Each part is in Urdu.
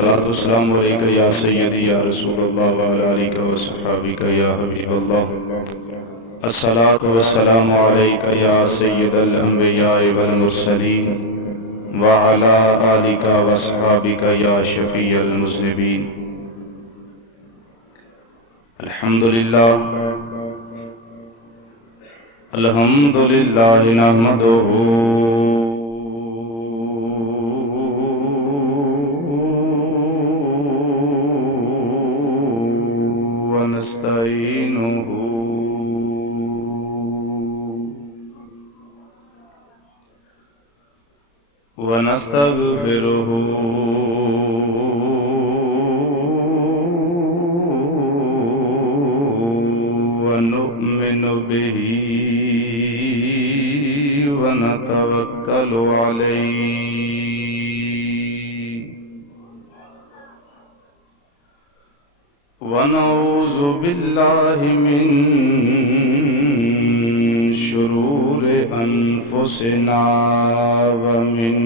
الصلاة والسلام عليك يا سيدي يا رسول الله وعلى آلك وصحابك يا حبيب الله. الصلاة والسلام عليك يا سيد الأنبياء والمرسلين وعلى آلك وصحابك يا شفيع المذنبين. الحمد لله الحمد لله نحمده ونستعينه ونستغفره ونؤمن به ونتوكل عليه ونعوذ بالله من شرور أنفسنا ومن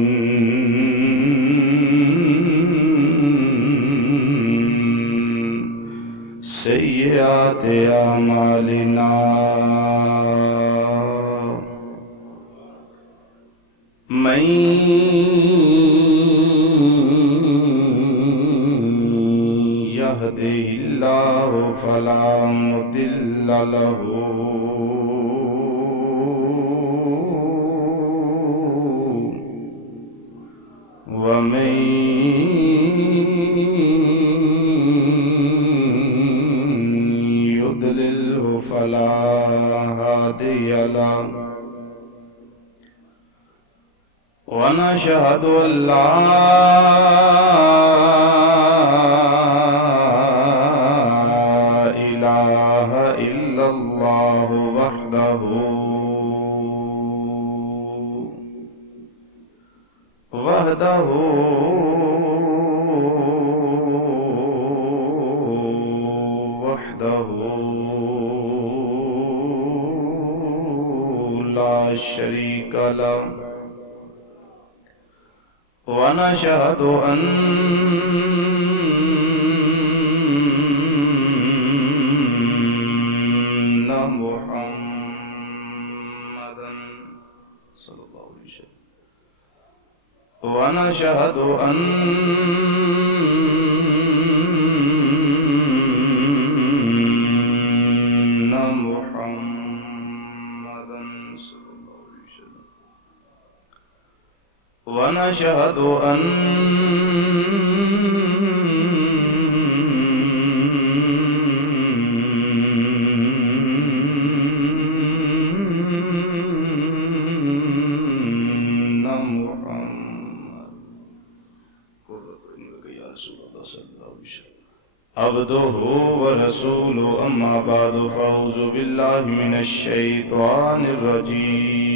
سيئات أعمالنا من يهده الله فلا مضل له ومن يضلله فلا هادي له ونشهد أن لا إله إلا الله وحده لا شريك له ونشهد أن محمدا صلى الله عليه وسلم ونشهد أن محمدا صلى الله عليه وسلم ونشهد أن عبده ورسوله أما بعد فأعوذ بالله من الشيطان الرجيم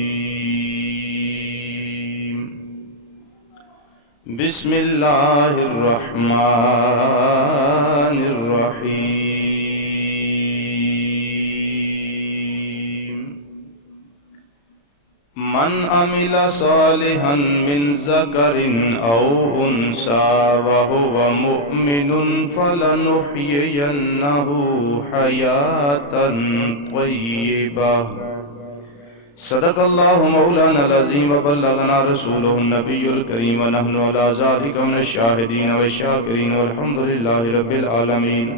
بسم الله الرحمن الرحيم من عمل صالحا من ذكر أو أنثى وهو مؤمن فلنحيينه حياة طيبة. صدق الله مولانا العظيم وبلغنا رسوله النبي الكريم ونحن على ذلك من الشاهدين والشاكرين والحمد لله رب العالمين.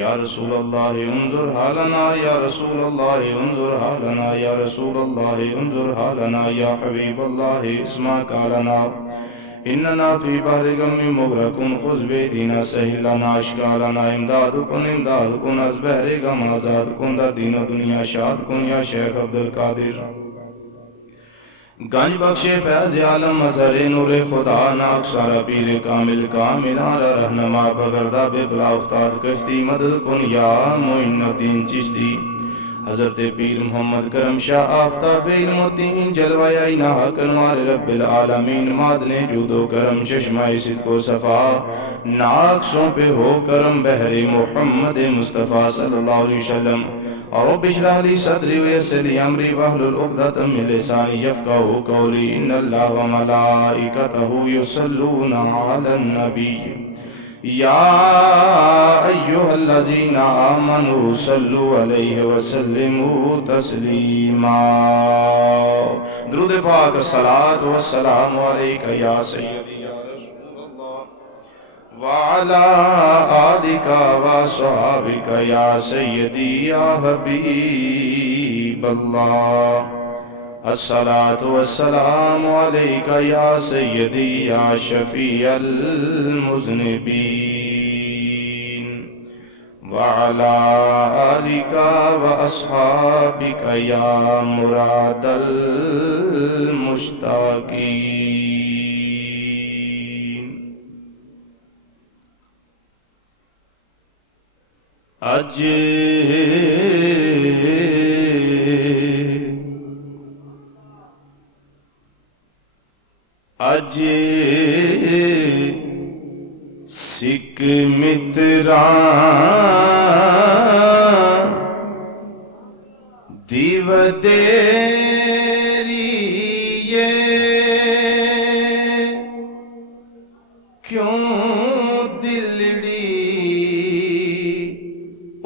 یا رسول اللہ انظر حالنا یا رسول اللہ انظر حالنا یا رسول اللہ انظر حالنا یا حبیب اللہ اسمع قالنا اننا فی بحر غم مغرق خذ بیدینا سہل لنا اشکالنا امداد کن از بحر غم آزاد کن در دین و دنیا شاد کن یا شیخ عبدالقادر. گنج بخش فیض عالم مظہر نور خدا ناکسارا پیر کامل کاملارا رہنما بگردہ بے بلا افتاد کشتی مدد کن یا معین الدین چشتی. حضرت پیر محمد کرم شاہ آفتاب علم الدین جلوہ آئینہ کنوار رب العالمین مادن جود و کرم چشمہ صدق و صفا ناکسوں پہ ہو کرم بحر محمد مصطفیٰ صلی اللہ علیہ وسلم. رب اشرح لي صدري ويسر لي أمري واحلل عقدة من لساني يفقهوا قولي إن الله وملائكته يصلون على النبي يا أيها الذين آمنوا صلوا عليه وسلموا تسليما درود پاک الصلاة والسلام عليك يا سيدي يا رسول الله وعلى آلك وصحابك يا سيدي يا حبيب الله الصلاة والسلام عليك يا سيدي يا شفيع المذنبين وعلى آلك وأصحابك يا مراد المشتاقين اج سکھ متران دیو دیریے کیوں دلڑی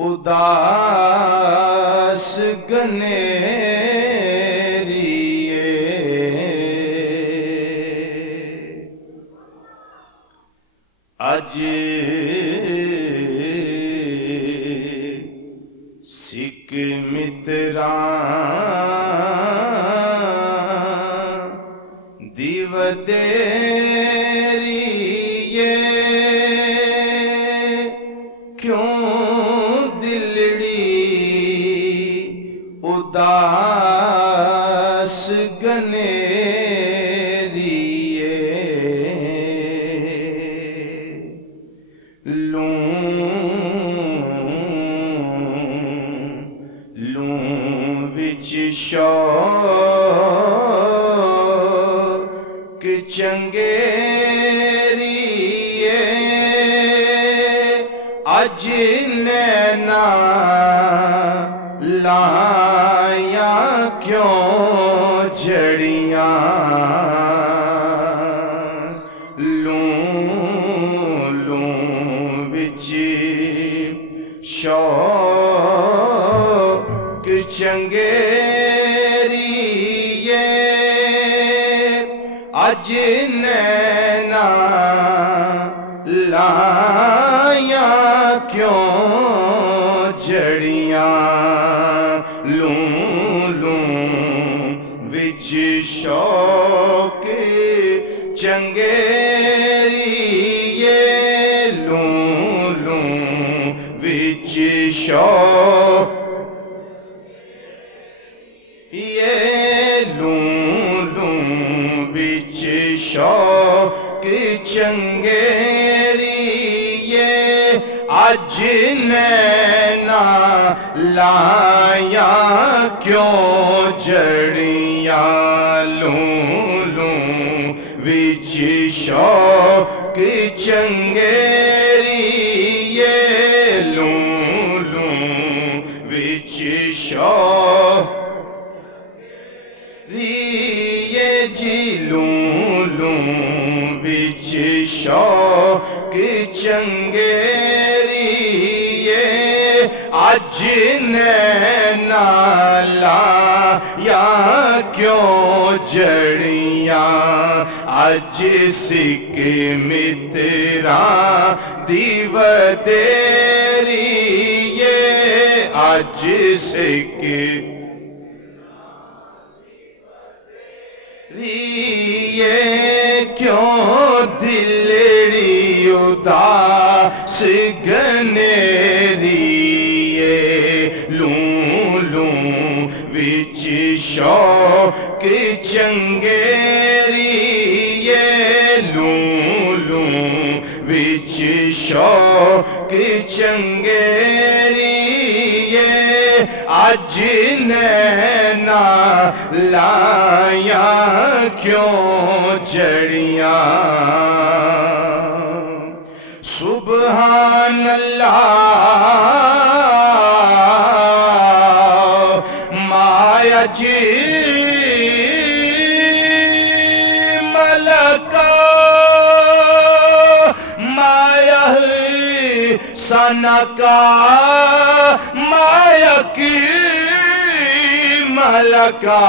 اداس گنے اج سکھ متران دیو دیریے کیوں دلڑی اداس گنے شوق چنگیریے اج نینا لایا کیوں جڑیاں لوں وچ شوق چنگیریے اج نینا لایا کیوں جڑیاں لوں وچ شوق چنگیریے لوں وچ شوق وچ شوق چنگیریے اج نینا لایا کیوں جڑیاں لوں وچ شوق چنگیریے لوں وچ شوق جی لوں وچ شوق چنگیریے اج نینا لایا کیوں جڑیاں اج سکھ متران دیو دیریے اج سکھ کیوں دلڑی اداس گنیریے لوں وچ شوق چنگیریے لوں وچ شوق چنگیریے اج نینا لایا کیوں جڑیاں سبحان اللہ سنکا مایکی ملکا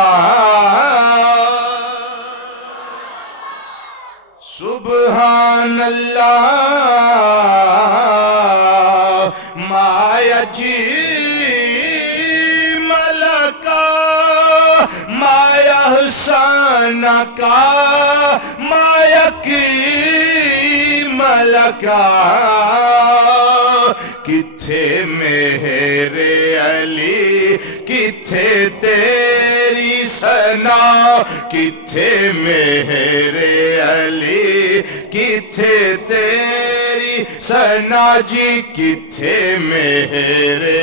سبحان اللہ مایا جی ملکا مایا حسن کا مایا کی ملکا کتھے میرے علی کتھے تیری ثنا کتھے میرے علی کتھے تیری ثنا جی کتھے میرے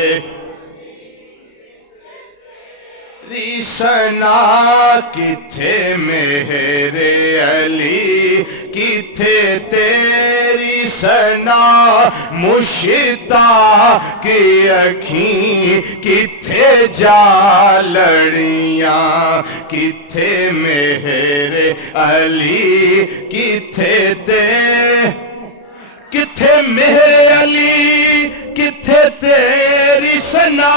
ثنا کتھے میرے علی کتھے تیری ثنا مشتاق کی اکھیں کتھے جا لڑیاں کتھے میرے علی کتھے کتھے میرے علی کتھے تیری ثنا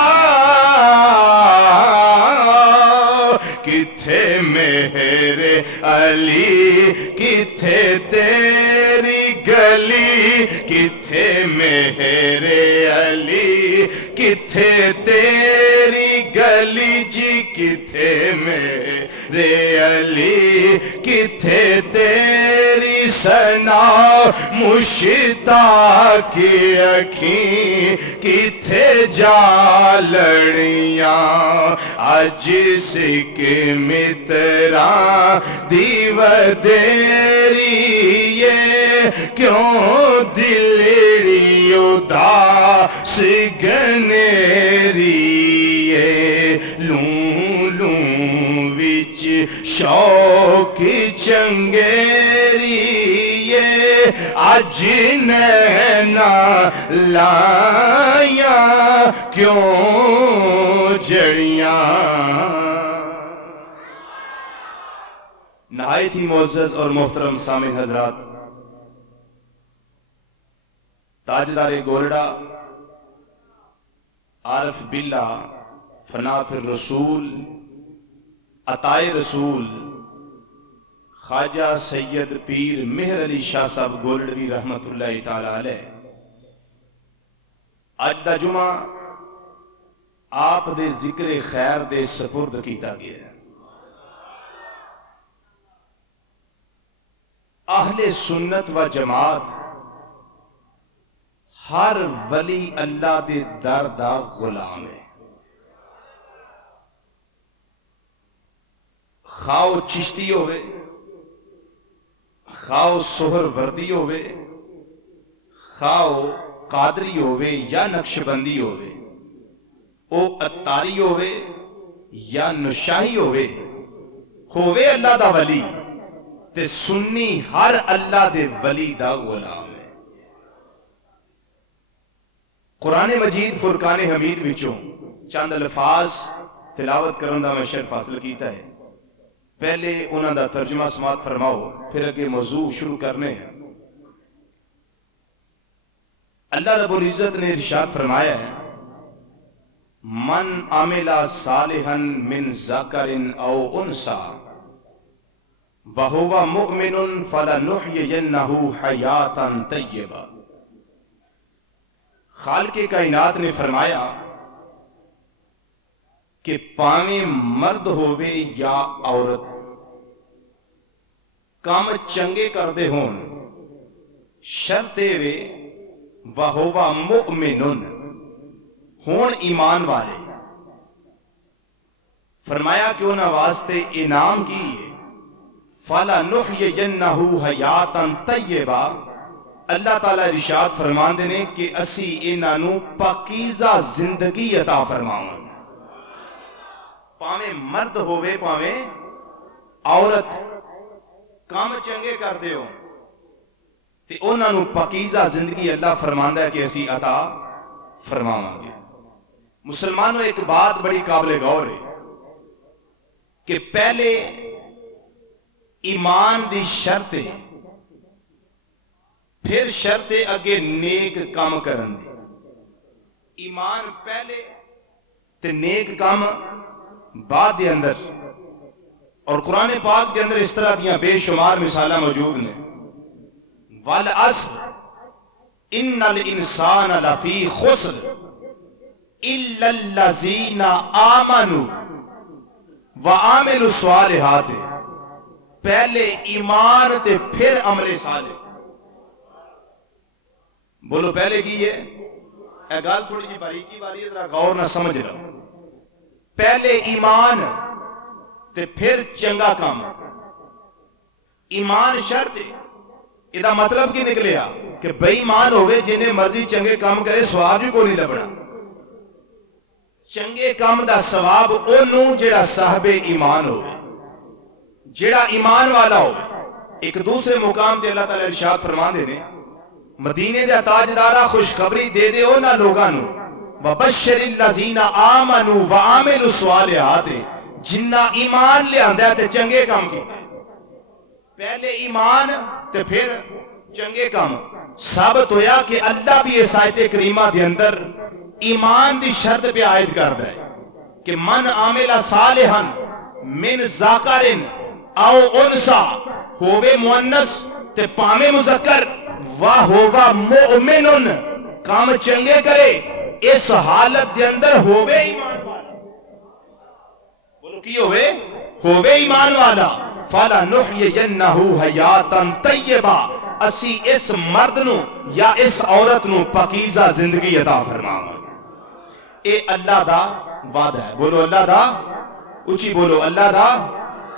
کتھے میرے علی کتھے تیری گلی کتھے میرے علی کتھے تیری گلی جی کتھے میرے علی کتھے تیری ثنا مشتاق کی اکھیں کتھے جا لڑیاں اج سکھ متراں دی ودیری کیوں دلڑی اداس گنیری لوں لوں وچ شوق چنگیری اج نینا لائیاں کیوں جڑیاں نہایت ہی معزز اور محترم سامعین حضرات تاجدار گولڈا عارف باللہ فنا فی الرسول عطائے رسول خواجہ سید پیر مہر علی شاہ صاحب گولڈوی رحمت اللہ تعالی علیہ اج دا جمعہ آپ دے ذکر خیر دے سپرد کیتا گیا ہے اہل سنت و جماعت ہر ولی اللہ دے در دا غلام ہے خواہ چشتی ہوئے خواہ سہر وردی ہوئے خواہ قادری ہوئے یا نقشبندی ہوئے او اتاری ہوئے یا نشاہی ہوئے اللہ دا ولی تے سنی ہر اللہ دے ولی دا غلام ہے قرآن مجید فرقان حمید وچوں چند الفاظ تلاوت کرن دا میں شرف حاصل کیتا ہے پہلے انہاں دا ترجمہ سماعت فرماؤ پھر اگے موضوع شروع کرنے ہیں اللہ رب العزت نے ارشاد فرمایا ہے من عمل صالحا من ذکر او انثى وَهُوَ مُؤْمِنٌ فَلَنُحْيِيَنَّهُ حَيَاةً طَيِّبَةً خالق کائنات نے فرمایا کہ پاویں مرد ہووے یا عورت کام چنگے کردے ہون شرط وے وَهُوَ مُؤْمِنٌ ہون ایمان والے فرمایا کہ انہاں واسطے انعام کی ہے فَلَنُحْيِيَنَّهُ حَيَاةً طَيِّبَةً اللہ تعالیٰ ارشاد فرمان دینے کہ اسی انہانو پاکیزہ زندگی عطا فرماؤں پاویں مرد ہوئے پاویں عورت کام چنگے کر دے ہو تے انہانو پاکیزہ زندگی اللہ فرماندہ ہے کہ اسی عطا فرماؤں گے مسلمانوں ایک بات بڑی قابل غور ہے کہ پہلے ایمان دی شرط ہے پھر شرط اگے نیک کام کرن دی، ایمان پہلے تے نیک کام بعد دے اندر. اور قرآن پاک کے اندر اس طرح دیاں بے شمار مثالیں موجود نے. والعصر ان الانسان لفی خسر الا الذین آمنوا وعملوا الصالحات. پہلے ایمان تے پھر عمل صالح. بولو پہلے کی ہے؟ اے گل تھوڑی جی باریکی والی ہے، ذرا غور نہ سمجھ لو. پہلے ایمان تے پھر چنگا کام. ایمان شرط ہے. یہ مطلب کی نکلیا کہ بے ایمان ہوئے جنہیں مرضی چنگے کام کرے ثواب ہی کو نہیں لبنا. چنگے کام دا ثواب انہوں جڑا صاحب ایمان ہوئے، جڑا ایمان والا ہوئے. ایک دوسرے مقام تے اللہ تعالیٰ ارشاد فرما دے نے، مدینے دے تاجدارا خوشخبری دے دے او نہ لوگانو وبشر الذین آمنوا وعملوا الصالحات. جنہ ایمان لے آندہ تے چنگے کام کی. پہلے ایمان تے پھر چنگے کام. ثابت ہویا کہ اللہ بھی اس آیت کریمہ دے اندر ایمان دی شرط پہ عائد کردا ہے کہ من عامل صالحا من ذکر او انثى، ہووے مؤنث تے پاویں مذکر، وَهُوَ مُؤْمِنٌ، کام چنگے کرے اس حالت دے اندر ہووے ایمان والا. بولو کی ہووے ایمان والا. فَلَنُحْيِيَنَّهُ حَيَاتًا طَيِّبَةً، اسی اس مرد نو یا اس عورت نو پاکیزہ زندگی عطا فرماواں. اے اللہ دا وعدہ ہے. بولو اللہ دا، اچھی بولو اللہ دا.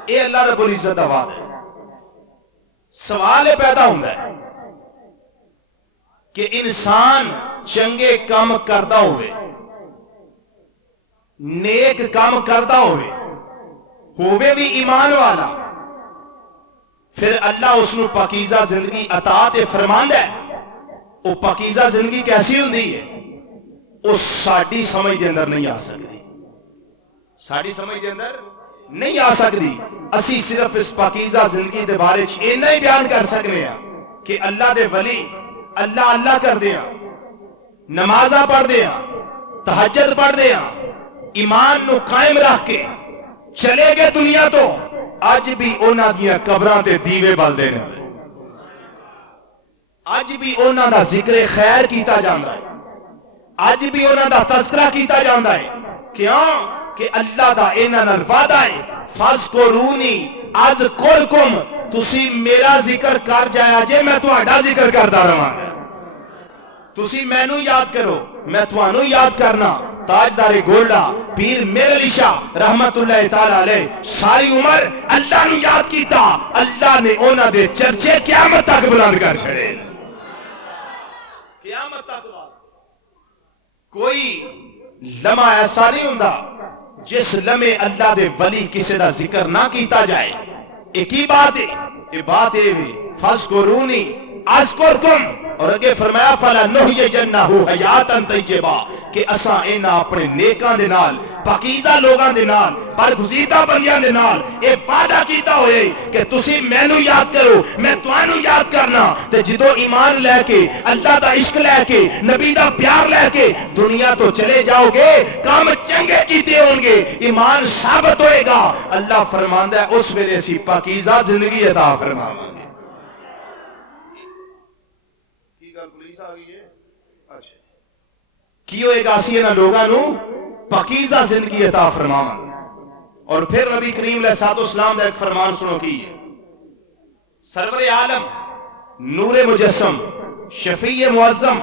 اے اللہ رب العزت دا وعدہ ہے. سوال پیدا ہوتا ہے کہ انسان چنگے کام کردا ہوئے، نیک کام کردا ہوئے بھی ایمان والا، پھر اللہ اس نو پاکیزہ زندگی عطا تے فرماندا ہے. وہ پاکیزہ زندگی کیسی ہوندی ہے؟ وہ ساڈی سمجھ دے اندر نہیں آ سکتی. ساڈی سمجھ دے اندر نہیں آ سکتی. اسی صرف اس پاکیزہ زندگی دے بارے اتنا ہی بیان کر سکنے ہیں کہ اللہ دے ولی اللہ اللہ کر دیا، نمازاں پڑھ دیا، تہجد پڑھ دیا، ایمان نو قائم رکھ کے چلے گئے دنیا تو آج بھی اونا دیا قبراں تے دیوے بل دینے. آج بھی اونا دا ذکر خیر کیتا جاندہ ہے. آج بھی اونا دا تذکرہ کیتا جاندہ ہے. کیوں؟ کہ اللہ دا اینا نال وعدہ ہے، فَاذْكُرُونِی اذْکُرکم، تسی میرا ذکر کر جایا جے میں تہاڈا ذکر کردا رہاں. تسی مینوں یاد کرو میں تھانوں یاد کرنا. تاجدار گولڈا پیر میر علی شاہ رحمت اللہ تعالی علیہ ساری عمر اللہ نے یاد کیتا، اللہ نے اونا دے چرچے قیامت تک بلند کر چھڑے. قیامت تک کوئی لمحہ ایسا نہیں ہوندا جس لمحے اللہ دے ولی کسی دا ذکر نہ کیتا جائے. ایک ہی بات ہے، یہ بات ہے فَاذْكُرُونِی اذْکُرکم. اور اگے فرمایا فَلَنُحْيِيَنَّهُ حَيَاتًا طَیِّبَةً، کہ اساں اینا اپنے نیکاں دے نال، پاکیزہ لوگاں دے نال، برگزیدہ بندیاں دے نال اے وعدہ کیتا ہوئے کہ تسی مینوں یاد کرو میں تانوں یاد کرنا. تے جدو ایمان لے کے اللہ دا عشق لے کے نبی دا پیار لے کے دنیا تو چلے جاؤ گے، کام چنگے کیتے ہوں گے، ایمان ثابت ہوئے گا. اللہ فرماندا ہے اس ویلے سی پاکیزہ زندگی عطا فرماواں گے. کی ہوئے گا اسی انہاں لوگاں نو پاکیزہ زندگی عطا فرماواں. اور پھر نبی کریم علیہ السلام دا ایک فرمان سنو کی ہے. سرور عالم نور مجسم شفیع معظم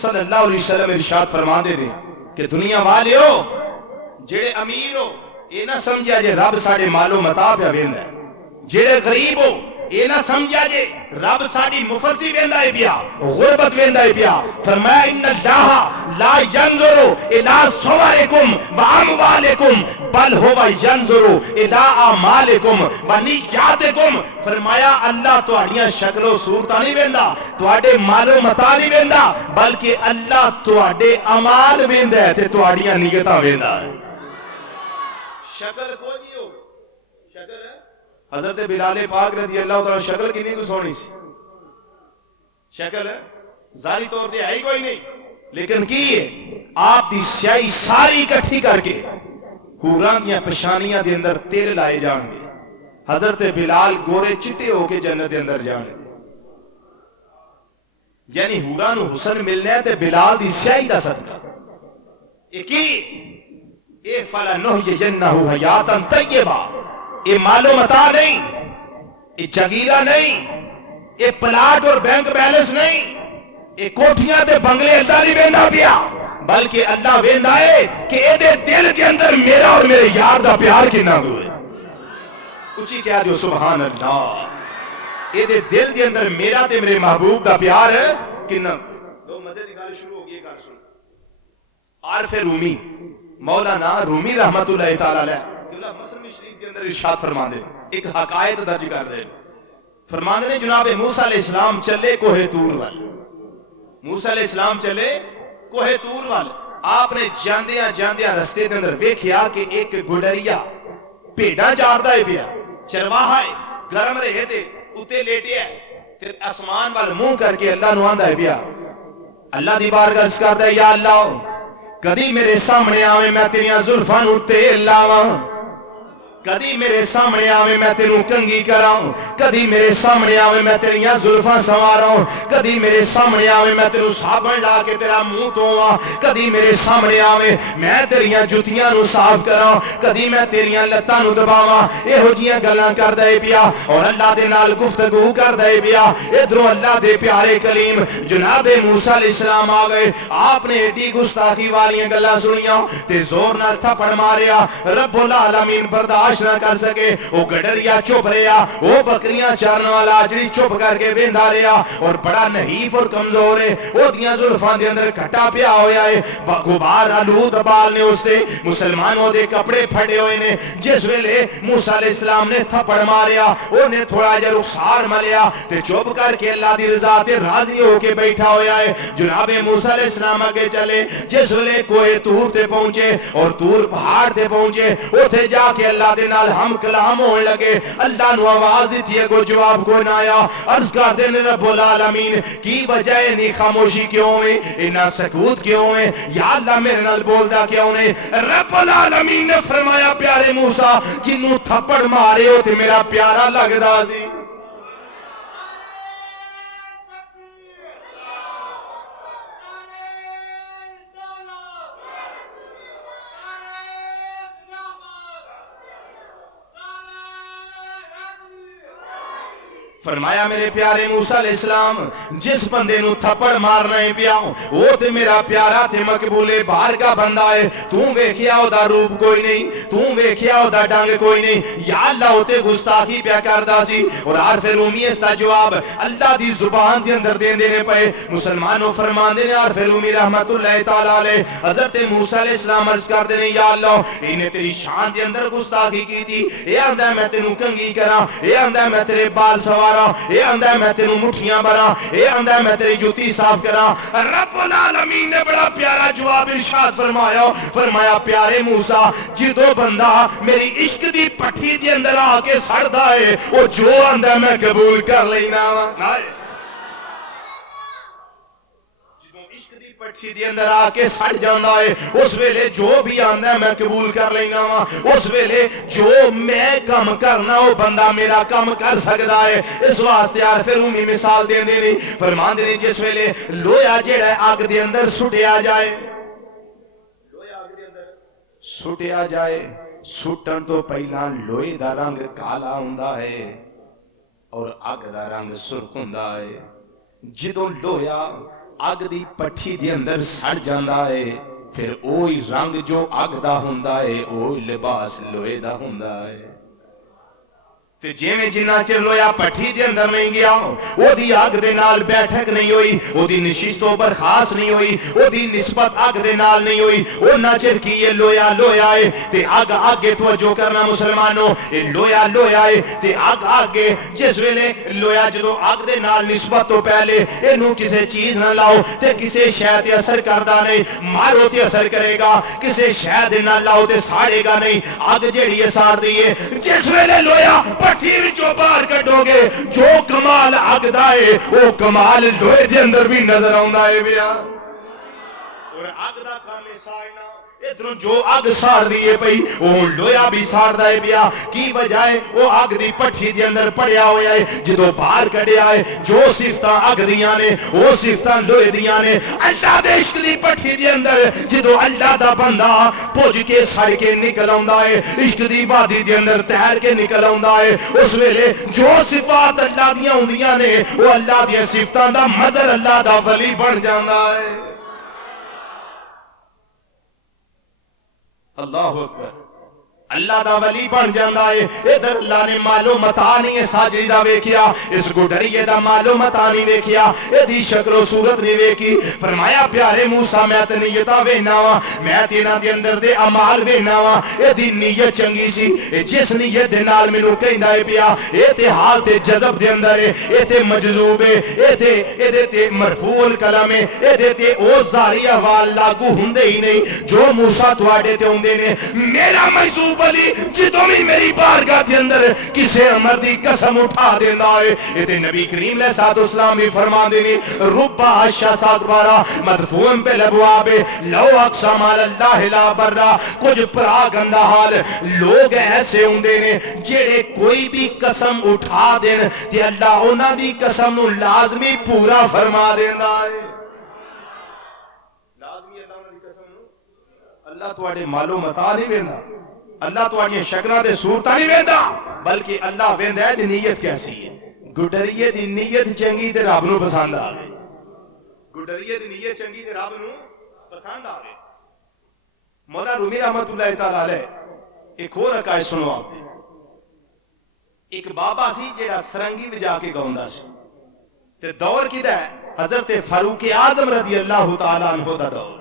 صلی اللہ علیہ وسلم ارشاد فرما دے دے کہ دنیا والے ہو جڑے امیر ہو یہ نہ سمجھا جے رب ساڑے مالو متا پہ ویندا ہے. جڑے غریب ہو یہ نہ سمجھا جے رب ساڑی مفلسی ویندا ہے پیا، غربت ویندا ہے پیا. فرمایا ان اللہ لا ینظر الی صورکم واموالکم بل هو ینظر الی اعمالکم ونیاتکم. فرمایا اللہ تہاڈیاں شکل و صورتاں نہیں ویندا، تہاڈے مال و متا نہیں ویندا، بلکہ اللہ تہاڈے اعمال ویندا ہے تے تہاڈیاں نیتاں ویندا ہے. شکل کوئی نہیں ہو. شکل حضرت بلال پاک رضی اللہ تعالیٰ شکل کی نہیں کو سونی سی. شکل ظاہری طور تے ہے ہی کوئی نہیں، لیکن کی ہے آپ دی سیاہی ساری اکٹھی کر کے حوراں دیاں پشانیاں دے اندر تیل لائے جان گے. حضرت بلال گورے چٹے ہو کے جنت دے اندر جان گے. یعنی حوراں نو حسن ملنا ہے تے بلال دی سیاہی دا صدقہ. ایک ہی اے فَلَنُحْيِيَنَّهُ حَيَاتًا طَيِّبَةً، اے مال و متاع نہیں، اے جگیرہ نہیں، اے پلاٹ اور بینک بیلنس نہیں، اے کوٹھیاں تے بنگلے اللہ نہیں ویندا پیا، بلکہ اللہ ویندا ہے کہ اے دے دل کے اندر میرا اور میرے یار دا پیار کنا ہوئے. اچھی کہہ دیو سبحان اللہ. اے دے دل کے اندر میرا تے میرے محبوب دا پیار کنا. دو مزے دی گل شروع ہو گئی. گل سن عارف رومی مولانا رومی رحمت اللہ تعالی علیہ مسلم شریف کے اندر ارشاد فرماندے ایک حقائق درج کر دے. فرماندے نے جناب موسیٰ علیہ السلام چلے کوہ طور وال. موسیٰ علیہ السلام چلے کوہ طور وال. آپ نے جاندیاں رستے دے اندر ویکھیا کہ ایک گڈریا بھیڈاں چاردا ہے پیا. چرواہا ہے گرم رہے تے اتے لیٹیا ہے، پھر آسمان وال منہ کر کے اللہ نو آندا ہے پیا. اللہ دی بارگاہ عرض کردا ہے یا اللہ کدی میرے سامنے آویں میں تیریاں زلفاں نو تیل لاواں، کدی میرے سامنے آویں میں تینوں کنگھی کراں، کدی میرے سامنے آویں میں تیریاں زلفاں سنواراں، کدی میرے سامنے آویں میں تینوں صابن لا کے تیرا منہ دھواں، کدی میرے سامنے آویں میں تیریاں جُتیاں نو صاف کراں، کدی میں تیریاں لتاں نو دباواں. ایہو جیاں گلاں کردا ہے پیا اور اللہ دے نال گفتگو کردا ہے پیا. ادھروں اللہ دے پیارے کلیم جناب موسیٰ علیہ السلام آ گئے. آپ نے ایڈی گستاخی والیاں گلاں سنیاں تے زور نال تھپڑ ماریا. رب العالمین برداشت نہ کر سکے. وہ گڈریا چپ رہا، وہ بکریاں چارن والا جڑی چپ کر کے بیندا رہا اور بڑا نحیف اور کمزور ہے. وہ دیاں زلفاں دے اندر کھٹا پیا ہویا ہے، غبار آلود بال نے اس تے مسلمانوں دے کپڑے پھڑے ہوئے نے. جس ویلے موسیٰ علیہ السلام نے تھپڑ ماریا انہیں تھوڑا جا رخسار ملیا تے چپ کر کے اللہ دی رضا تے راضی ہو کے بیٹھا ہویا ہے. جناب موسیٰ علیہ السلام آگے چلے. جس ویلے کوہ طور تے پہنچے اور طور پہاڑ تے پہنچے، اوتھے جا کے اللہ دے نال ہم کلام ہونے لگے. اللہ نو آواز دیتی ہے، کوئی جواب کوئی نہ آیا. عرض کر دے رب العالمین کی وجہ ہے خاموشی کیوں ہے، انہاں سکوت کیوں ہے، یا اللہ میرے نال بولدا کیوں نہیں. رب العالمین نے فرمایا پیارے موسیٰ جنوں تھپڑ مارے ہو تے میرا پیارا لگدا سی. فرمایا میرے پیارے موسیٰ علیہ السلام جس بندے نو تھپڑ مارنا ہے پیا وہ تے میرا پیارا تے مقبول بارگاہ بندہ ہے. تو ویکھیا او دا روپ کوئی نہیں، تو ویکھیا او دا ڈنگ کوئی نہیں. یا اللہ او تے گستاخی پیا کردا سی. اور عارف رومی اس دا جواب اللہ دی زبان دے اندر دیندے نے پئے. مسلمانوں فرماندے نے عارف رومی رحمت اللہ تعالی علیہ حضرت موسیٰ علیہ السلام عرض کردے نے یا اللہ انہیں تیری شان دے اندر گستاخی کی تھی. اے آندا میں تینوں کنگھی کراں، اے آندا میں تیرے بال سوار، اے آندا میں تینوں مٹھیاں بھراں، اے آندا میں تیری جوتی صاف کراں. رب العالمین نے بڑا پیارا جواب ارشاد فرمایا. فرمایا پیارے موسیٰ جدو بندہ میری عشق دی پٹھی دے اندر آ کے سڑدا ہے وہ جو آندا میں قبول کر لینا وا. پٹھی دے اندر آ کے سڑ جانا ہے اس ویلے جو بھی آندا ہے میں قبول کر لینا وا. اس ویلے جو میں کم کرنا وہ بندہ میرا کم کر سکتا ہے. اس واسطے عارف رومی مثال دیندے نے فرماندے نے جس ویلے لویا جیڑا اگ دے اندر سٹیا جائے، لویا اگ دے اندر سٹیا جائے، سٹن تو پہلا لوہے دا رنگ کالا ہوندا ہے اور اگ دا رنگ سرخ ہوندا ہے. جدوں لویا اگ دی پٹھی دے اندر سڑ جاندا ہے پھر اوہی رنگ جو اگ دا ہوندا ہے اوہی لباس لوہے دا ہوندا ہے. تے جیویں جنہ چر لویا پٹھی دے اندر نہیں گیا او دی اگ دے نال بیٹھک نہیں ہوئی، او دی نشست و برخاست نہیں ہوئی، او دی نسبت اگ دے نال نہیں ہوئی. او نہ چر کی یہ لویا لویا ہے تے اگ آگے توجہ کرنا مسلمانوں، اے لویا لویا ہے تے اگ آگے. جس ویلے لویا جدو اگ دے نال نسبت تو پہلے اینو کسے چیز نہ لاؤ تے کسے شے تے اثر کردا نہیں، مارو تے اثر کرے گا، کسے شے دے نہ لاؤ تے ساڑے گا نہیں. اگ جیڑی ہے ساڑ دی ہے. جس ویلے لویا پٹھی وچوں باہر کڈو گے جو کمال اگ دا ہے وہ کمال لوہے دے اندر بھی نظر آوندا ہے پیا اور اگ دا کام ساڑنا ادھروں جو اگ ساڑ دیے پئی وہ لویا بھی ساڑ دا ہے پیا کی وجہ ہے وہ اگ دی پٹھی دے اندر پڑیا ہویا ہے جدو باہر کڈیا ہے جو صفتاں اگ دیاں نے وہ صفتاں لوہے دیاں نے اللہ دے عشق دی پٹھی دے اندر جدو اللہ دا بندہ پوج کے سڑ کے نکل آوندا ہے عشق دی وادی دے اندر تیر کے نکل آوندا ہے اس ویلے جو صفات اللہ دیاں ہوندیاں نے وہ اللہ دی صفتاں دا مظہر اللہ دا ولی بن جاندا ہے اللہ اکبر اللہ دا ولی بن جاندا ہے ادھر اللہ نے مالو متا نہیں ساجری دا ویکھیا اس گڈریے دا مالو متا نہیں ویکھیا ایدی شکل و صورت نہیں ویکھی فرمایا پیارے موسیٰ میں تے نیتاں وینا وا میں تیرا دے اندر دے اعمال وینا وا ایدی نیت چنگی سی جس نیت دے نال مینوں کہندا ہے پیا اے تے حال تے جذب دے اندر ہے اے تے مجذوب ہے اے تے ایدے تے مرفوع الکلام ہے ایدے تے او زاری احوال لاگو ہوندے ہی نہیں جو موسیٰ تواڈے تے ہوندے نے میرا مجذوب ولی جدوں بھی میری بارگاہ دے اندر کسے امر دی قسم اٹھا دیندا ہے اے تے نبی کریم علیہ الصلوۃ والسلام بھی فرماندے نے ربا اشخاص اکبارا مدفوع بالابواب لو اقسم علی اللہ لا برا کچھ پرا گندا حال لوگ ایسے ہوندے نے جڑے کوئی بھی قسم اٹھا دین تے اللہ انہاں دی قسم نو لازمی پورا فرما دیندا ہے لازمی اللہ انہاں دی قسم نو اللہ تواڈے مالو متا نہیں ویندا اللہ تواڈیاں شکلاں تے صورتاں نہیں ویندا بلکہ اللہ ویندا ہے دی نیت کیسی ہے گڈریے دی نیت چنگی تے رب نو پسند آوے گڈریے دی نیت چنگی تے رب نو پسند آوے مولا رومی رحمت اللہ تعالی علیہ ایک اور حکایت سنو آپ نے ایک بابا سی جیڑا سرنگی وجا کے گاوندا سی تے دور کیدا ہے حضرت فاروق اعظم رضی اللہ تعالی عنہ دا دور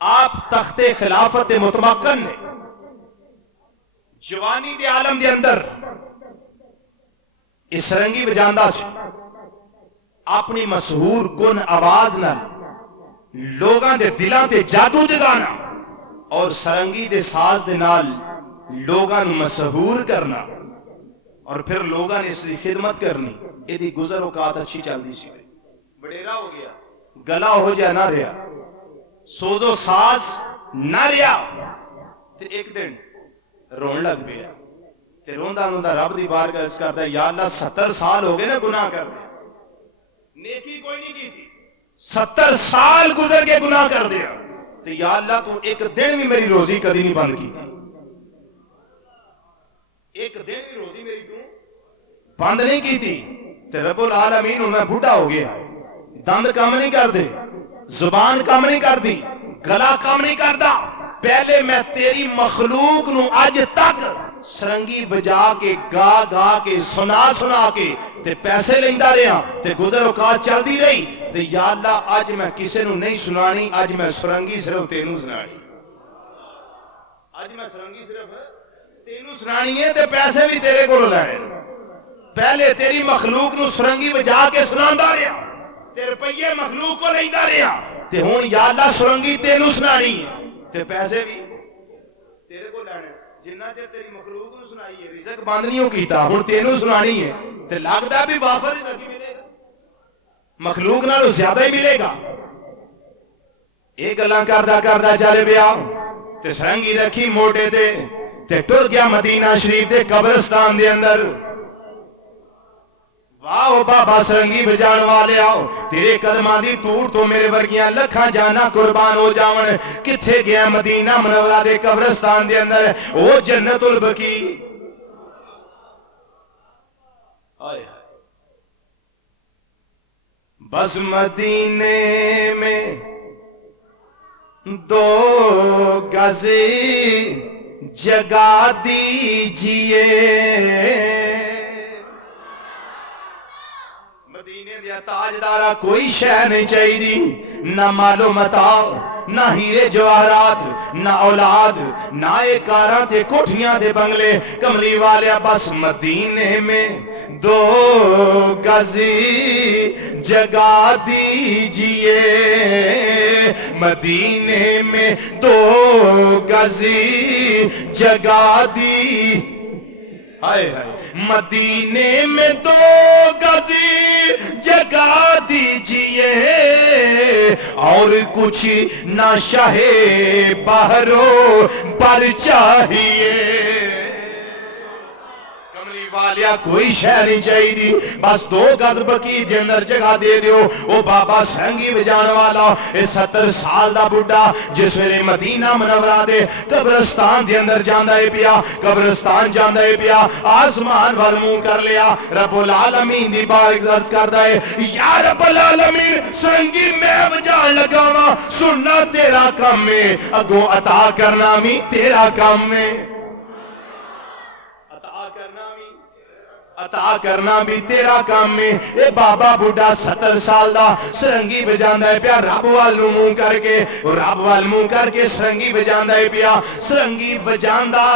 آپ تخت خلافت متمکن نے جوانی دے عالم دے اندر اس سرنگی بجاندا سی اپنی مشہور کن آواز نال لوگاں دے دلاں تے جادو جگانا اور سرنگی دے ساز دے نال لوگاں نو مسحور کرنا اور پھر لوگاں نے اس دی خدمت کرنی ایدی گزر اوقات اچھی چلدی سی بڑیرا ہو گیا گلا ہو جا نہ رہا سوز و ساز نہ رہا تے ایک دن رون لگ پیا تے روندا روندا رب دی بارگاہ عرض کردا یا اللہ 70 سال ہو گئے نا گناہ کردے نیکی کوئی نہیں کی تھی 70 سال گزر کے گناہ کر دیا تے یا اللہ تو ایک دن بھی میری روزی کدی نہیں بند کی تھی ایک دن بھی روزی میری تو بند نہیں کی تھی تے رب العالمین ہوں میں بڑھا ہو گیا دند کام نہیں کر دے زبان کام نہیں کر دی گلا کام نہیں کردا پہلے میں تیری مخلوق نو آج تک سرنگی بجا کے گا گا کے سنا کے تے پیسے لیندا رہا تے گزر اوقات چل دی رہی تے یا اللہ آج میں کسے نو نہیں سنانی آج میں سرنگی صرف تینوں سنانی آج میں سرنگی صرف تینوں سنانی ہے تے پیسے بھی تیرے کو لینے پہلے تیری مخلوق نو سرنگی بجا کے سناندا رہا تے روپیے مخلوق کو لیندا رہا تے ہن یا اللہ سرنگی تینوں سنانی ہے تے پیسے بھی تیرے کو لینے جنہ چر تیری مخلوق نو سنائی ہے رزق بند نہیں ہو کیتا ہن تینوں سنانی ہے تے لگدا بھی وافر ہی ملے گا مخلوق نالوں زیادہ ہی ملے گا ایک گلاں کردا چلے پیا تے سرنگی رکھی موٹے تے ٹر گیا مدینہ شریف دے قبرستان دے اندر واہ بابا سرنگی بجان والے آؤ تیرے قدماں دی ٹوٹ تو میرے ورگیاں لکھاں جانا قربان ہو جاون کتھے گیا مدینہ منورہ دے قبرستان دے اندر او جنت البقیع آئے بس مدینے میں 2 گز جگہ دیجئے مدینے دیا تاجدارہ کوئی شے نہیں چاہی دی نہ مالو متاع نہ ہیرے جواہرات نہ اولاد نہ ایک کاراں تے کوٹھیاں دے بنگلے کملی والے بس مدینے میں 2 گز جگہ دیجئے مدینے میں 2 گز جگہ دی ہائے مدینے میں 2 گز جگہ دیجئے اور کچھ نہ شاہ بحرو پر چاہیے والیا کوئی شہ نہیں چاہیے بس 2 گز بکی دے اندر جگہ دے دیو او بابا سرنگی بجان والا 70 سال دا بڑھا جس ویلے مدینہ منورہ دے قبرستان دے اندر جاندہ ہے پیا قبرستان جاندہ ہے پیا آسمان والمون کر لیا رب العالمین دی بارک زرز کردہ ہے یا رب العالمین سرنگی میں بجان لگاوا سننا تیرا کام میں اگو عطا کرنا بھی تیرا کام میں عطا کرنا بھی تیرا کام میں اے بابا بڑھا 70 سال دا سرنگی بجاندہ ہے پیا رب والمون کر کے سرنگی بجاندہ ہے پیا سرنگی بجاندہ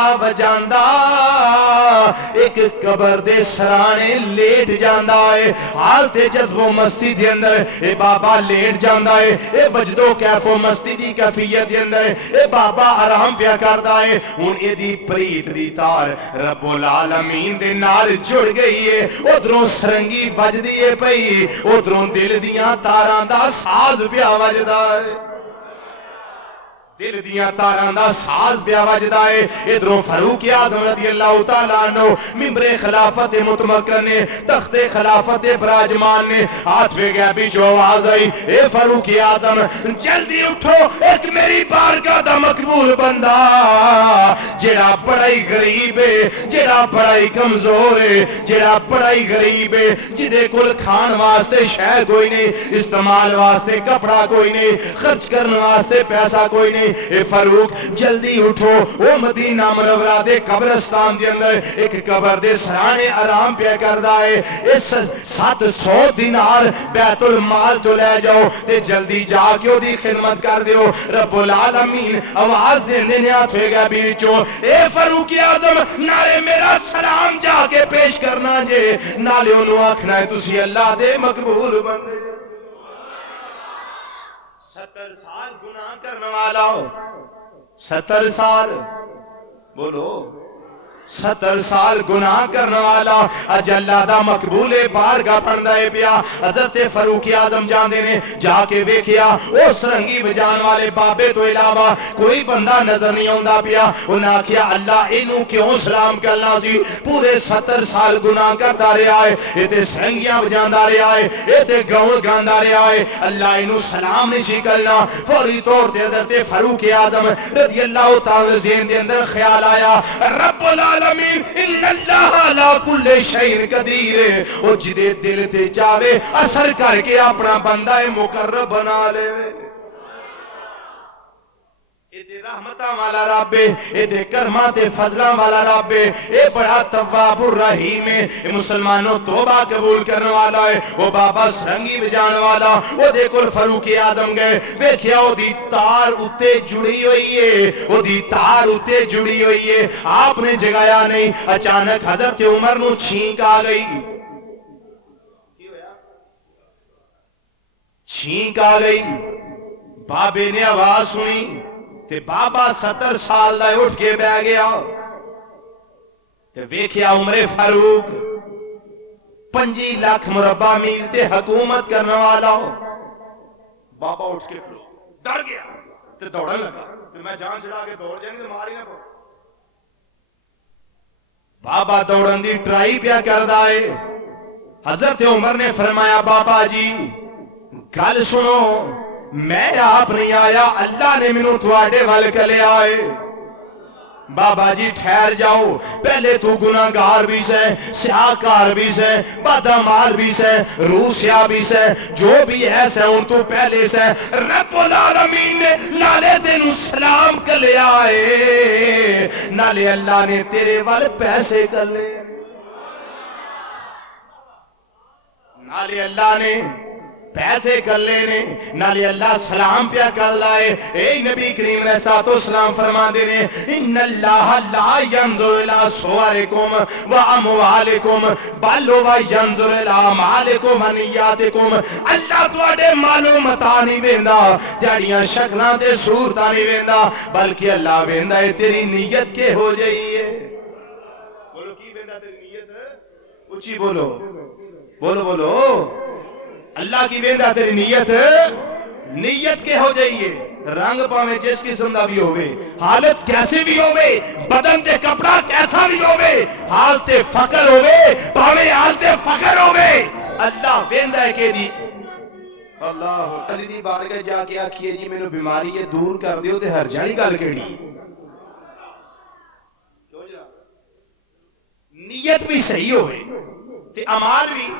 ایک قبر دے سرانے لیٹ جاندہ ہے حالت جذب و مستی دے اندر اے بابا لیٹ جاندہ ہے اے وجد و کیف و مستی دی کیفیت دے اندر اے بابا آرام پیا کردہ ہے ان اے دی پریت دی تار رب العالمین دے نال جڑ گئی ہے ادھروں سرنگی بج دیئے پئی ادھروں دل دیاں تاران دا ساز پیا وجدہ ہے دل دیاں تاران دا ساز پیا وجدہ ہے ادھروں فاروق اعظم رضی اللہ تعالیٰ عنہ ممبر خلافت متمکن نے تخت خلافت براجمان نے ہاتھ پہ گیا بیچو آواز آئی اے فاروق اعظم جلدی اٹھو ایک میری بارگاہ دا مقبول بندہ جڑا بڑا ہی غریب ہے جڑا بڑا ہی کمزور ہے جڑا بڑا ہی غریب ہے جدے کل کھان واسطے شہ کوئی نہیں استعمال واسطے کپڑا کوئی نہیں خرچ کرنے واسطے پیسہ کوئی نہیں اے فاروق جلدی اٹھو او مدینہ منورہ دے قبرستان دے اندر ایک قبر دے سرانے آرام پہ کردہ ہے اس 700 دینار بیت المال تو لے جاؤ تے جلدی جا کے دی خدمت کر دیو رب العالمین آواز دینے نیات ہوئے گا بیچو اے فاروق اعظم نالے میرا سلام جا کے پیش کرنا جے نالے انہوں آکھنا ہے تسی اللہ دے مقبول بندے 70 سال گناہ کرنے والا ہو 70 سال بولو 70 سال گناہ کرنے والا اج اللہ دا مقبول بارگاہ پڑھدا ہے پیا حضرت فاروق اعظم جاندے نے جا کے ویکھیا او سرنگی بجان والے بابے تو علاوہ کوئی بندہ نظر نہیں آندا پیا انہاں آکھیا اللہ اینو کیوں سلام کرنا سی پورے 70 سال گناہ کردا رہیا ہے اے تے سرنگیاں بجاندا رہیا ہے اے تے گاؤں گاندا رہیا ہے اللہ اینو سلام نہیں سی کرنا فوری طور تے حضرت فاروق اعظم رضی اللہ تعالی ذہن دے اندر خیال آیا رب العالمین ان اللہ لا کل شیء قدیر او جدے دل تے چاہے اثر کر کے اپنا بندہ مقرب بنا لے اے رحمتاں والا رب اے دے کرماں تے فضلاں والا رب اے بڑا تواب الرحیم اے مسلمانوں توبہ قبول کرنے والا ہے او بابا سرنگی بجان والا او دے کول فاروق اعظم گئے ویکھیا او دی تار اُتے جڑی ہوئی ہے او دی تار اُتے جڑی ہوئی ہے آپ نے جگایا نہیں اچانک حضرت عمر نو چھینک آ گئی چھینک آ گئی بابے نے آواز سنی تے بابا 70 سال دا اٹھ کے بہ گیا تے ویکھیا عمر فاروق 5 لاکھ مربع میل تے حکومت کرنے والا بابا اٹھ کے کھلو ڈر گیا تے دوڑن لگا تے میں جان چھڑا کے دوڑ جائیں گے ماری نہ پڑ بابا دوڑن دی ٹرائی پیا کردا ہے حضرت عمر نے فرمایا بابا جی گل سنو میں آپ نہیں آیا اللہ نے منو تواڈے ول کلے آئے بابا جی ٹھہر جاؤ پہلے تو گناہگار بھی سے سیاہکار بھی سے بدعمال بھی سے روسیا بھی سے جو بھی ایسے ان تو پہلے سے رب العالمین نے نالے تینوں سلام کلے آئے نالے اللہ نے تیرے ول پیسے کلے نالے اللہ نے پیسے کر لینے نالی اللہ سلام پیا کر لائے اے نبی کریم علیہ الصلوۃ والسلام فرما دینے ان اللہ لا ينظر الى صورکم واموالکم بل هو ينظر الى اعمالکم ونیاتکم اللہ تواڈے مالو متا نہیں ویندا تیاڑیاں شکلاں تے صورتاں نہیں ویندا بلکہ اللہ ویندا ہے تیری نیت کے ہو جائی ہے بولو کی ویندا اچھی بولو بولو بولو اللہ کی ویندا تیری نیت کے ہو جائیے رنگ پاویں جس قسم دا بھی ہوئے حالت کیسے بھی ہوئے بدن تے کپڑا کیسا بھی ہوئے حالت فقر ہوئے پاویں حالت فقر ہوئے اللہ ویندا ہے کہ دی اللہ تعالی دی بارگاہ جا کے آکھیے جی مینوں بیماری یہ دور کر دیو تے ہر جانی گل کیڑی نیت بھی صحیح ہوئے تے عمال بھی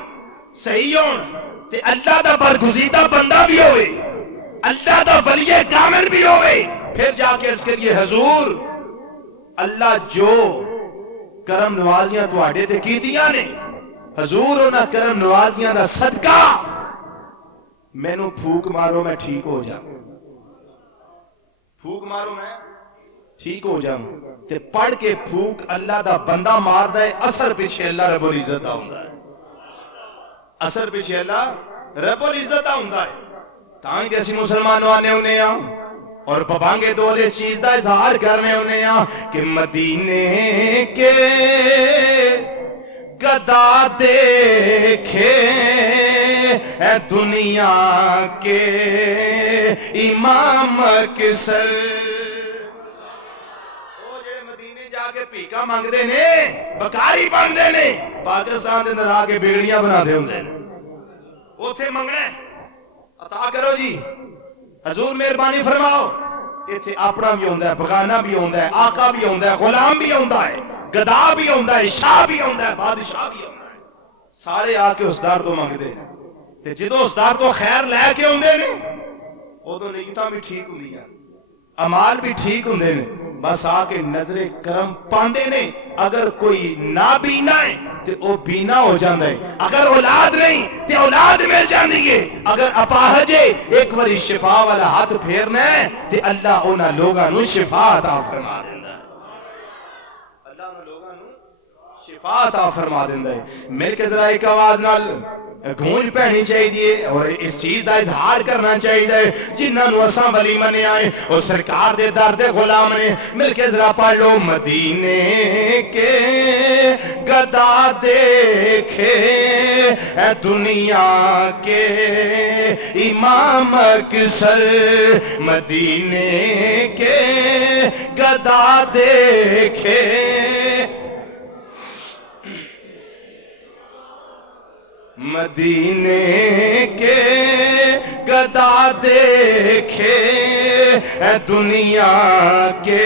صحیح ہون تے اللہ دا برگزیدہ بندہ بھی ہوئے اللہ دا ولی کامل بھی ہوئے پھر جا کے اس کریے حضور اللہ جو کرم نوازیاں تو آڑے دے کیتیاں نے حضور انہا کرم نوازیاں دا صدقہ میں نو پھوک مارو میں ٹھیک ہو جاؤں پھوک مارو میں ٹھیک ہو جاؤں تے پڑھ کے پھوک اللہ دا بندہ مار دائے اثر پیچھے اللہ رب العزت آؤں ہے اثر پیچھے اللہ رب العزت آؤں ہے تائیں جیسی مسلمانوں آنے انہیں اور پبانگے دولے چیز دا اظہار کرنے انہیں کہ مدینے کے گدا دیکھے اے دنیا کے امام اکثر او جے مدینے جا کے پیکا مانگ دے نے بکاری بن دے نے پاکستان دے اندر آگے بیڑیاں بنا دے ہوں دے وہ تھے منگنے عطا کرو جی حضور مہربانی فرماؤ یہ تھے اپنا بھی ہوندہ ہے بغانہ بھی ہوندہ ہے آقا بھی ہوندہ ہے غلام بھی ہوندہ ہے گدا بھی ہوندہ ہے شاہ بھی ہوندہ ہے بادشاہ بھی ہوندہ ہے سارے آکے اس دار تو مانگ دے تے جدو اس دار تو خیر لے کے ہوندے نے وہ تو نیتاں بھی ٹھیک ہوندی ہیں عمال بھی ٹھیک ہوندے نے بس آکے نظر کرم پاندے نے اگر کوئی نہ بینا ہے تے او بینا ہو جاندہ ہے اگر اولاد نہیں تے اولاد مل جاندی ہے اگر اپاہجے ایک وری شفا والا ہاتھ پھیرنا ہے تے اللہ اونا لوگاں نو شفا عطا فرما دیندہ ہے اللہ اونا لوگاں نو شفا عطا فرما دیندہ ہے مل کے ذرا ایک آواز نال گھونج پہنی چاہیے اور اس چیز دا اظہار کرنا چاہیے جنہاں نو اساں ولی منے آئے اور سرکار دے درد غلام نے مل کے ذرا پڑھ لو مدینے کے گدا دیکھے اے دنیا کے امام اکثر مدینے کے گدا دیکھے مدینے کے گدا دیکھے اے دنیا کے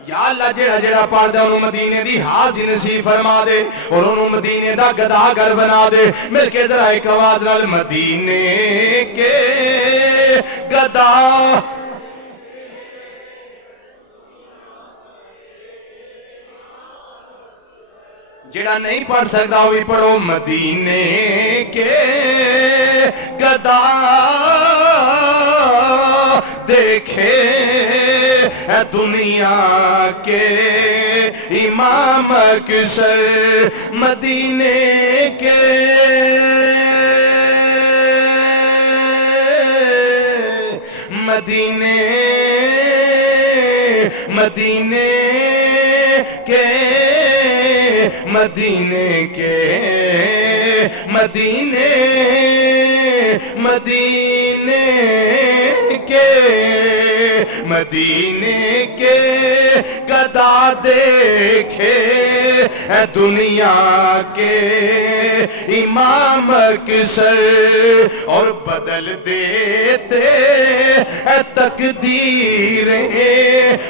یا اللہ جڑا جڑا پڑھ دے انہوں مدینے دی حاضر نصیب فرما دے اور انہوں مدینے دا گدا گر بنا دے مل کے ذرا ایک آواز نال مدینے کے گدا جڑا نہیں پڑھ سکتا ہوئی پڑھو مدینے کے گدا دیکھے دنیا کے امام اکثر مدینے کے مدینے کے مدینے کے مدینے کے گدا دیکھے دنیا کے امام اکثر اور بدل دیتے تقدیریں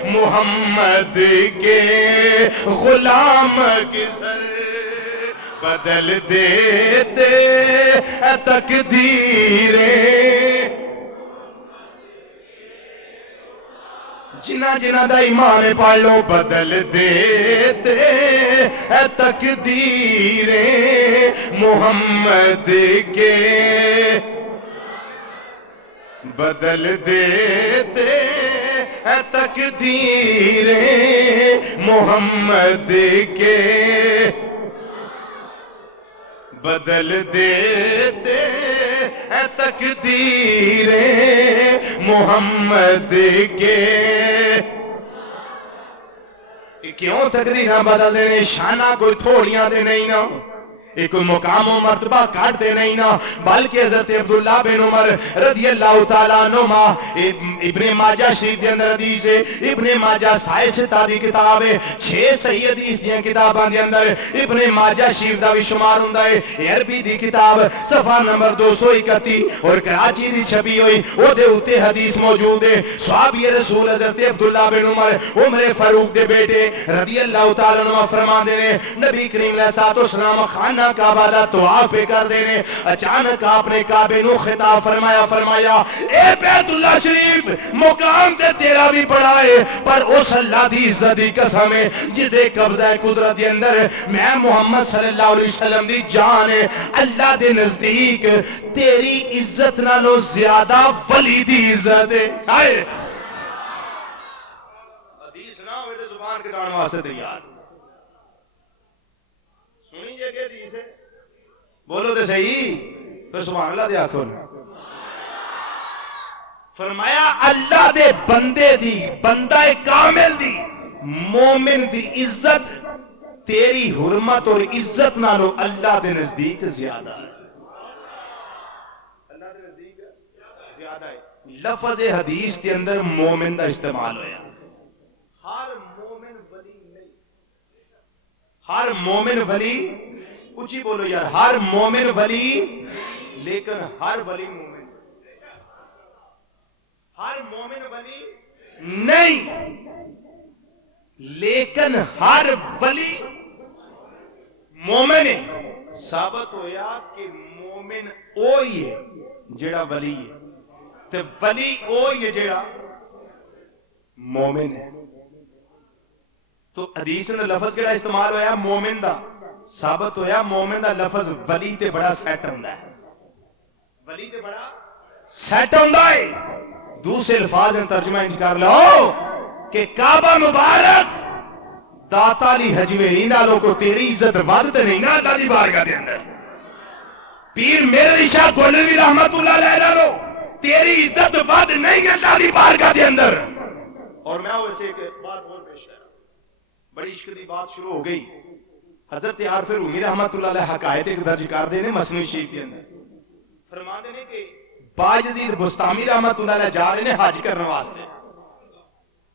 محمد کے غلام اکثر بدل دیتے تقدیریں جنہ جنہ دا ایمان پڑھ لو بدل دیتے تقدیریں محمد کے بدل دیتے تقدیریں محمد کے بدل دیتے تقدیریں محمد کے کیوں تقدیراں بدل دینے شانہ کوئی تھوڑیاں دے نہیں نا ایک کوئی مقام و مرتبہ کاٹ دے نہیں نا بلکہ حضرت عبداللہ بن عمر رضی اللہ تعالیٰ عنہما ابن ماجہ شریف دے اندر حدیث ہے ابن ماجہ سائے ستہ دی کتاب ہے 6 صحیح حدیث دیاں کتاباں دے اندر ابن ماجہ شریف دا بھی شمار ہوندا ہے عربی دی کتاب صفحہ نمبر 231 اور کراچی دی چھپی ہوئی او دے اوتے حدیث موجود ہے صحابی رسول حضرت عبداللہ بن عمر عمر فاروق دے بیٹے رضی اللہ تعالیٰ عنہ فرماندے نے نبی کریم علیہ الصلوۃ والسلام خانہ کعبہ دا طواف پہ کر دینے اچانک آپ نے کعبے نو خطاب فرمایا اے بیت اللہ شریف مقام تے تیرا بھی بڑا ہے پر اس اللہ دی عزت دی قسم ہے جدے قبضہ قدرت دے اندر میں محمد صلی اللہ علیہ وسلم دی جان ہے اللہ دے نزدیک تیری عزت نالو زیادہ ولی دی عزت ہے حدیث نہ ہوئے تے زبان کٹان واسطے تیار سنی جے کہ حدیث ہے بولو تے صحیح پھر سبحان اللہ دے آکھو فرمایا اللہ دے بندے دی بندہ کامل دی مومن دی عزت تیری حرمت اور عزت نالو اللہ دے نزدیک زیادہ ہے اللہ دے نزدیک زیادہ ہے لفظ حدیث دے اندر مومن دا استعمال ہویا ہر مومن ولی نہیں ہر مومن ولی اچھی بولو یار ہر مومن ولی لیکن ہر ولی مومن ہر مومن ولی نہیں لیکن ہر ولی مومن ہے ثابت ہویا کہ مومن اوہی ہے جیڑا ولی ہے تے ولی اوہی ہے جیڑا مومن ہے تو حدیث نے لفظ کیڑا استعمال ہویا مومن دا ثابت ہویا مومن دا لفظ ولی تے بڑا سیٹ ہوندا ہے ولی تے بڑا سیٹ ہوندا ہے دوسرے الفاظ میں ترجمہ انج کر لو کہ کعبہ مبارک داتا علی حجویری نالوں کو تیری عزت ود تے نہیں نا اللہ دی بارگاہ دے اندر پیر میرے شاہ گولوی رحمت اللہ علیہ نالوں تیری عزت ود نہیں اللہ دی بارگاہ دے اندر اور میں وہ ایک بات اور پیش کر بڑی عشق دی بات شروع ہو گئی حضرت عارف رومی رحمت اللہ علیہ حقائق ایک درج کر دینے مسنوی شریف کے اندر فرما دینے کہ باجزید بستامی رحمت اللہ علیہ جا رہے نے حج کرنے واسطے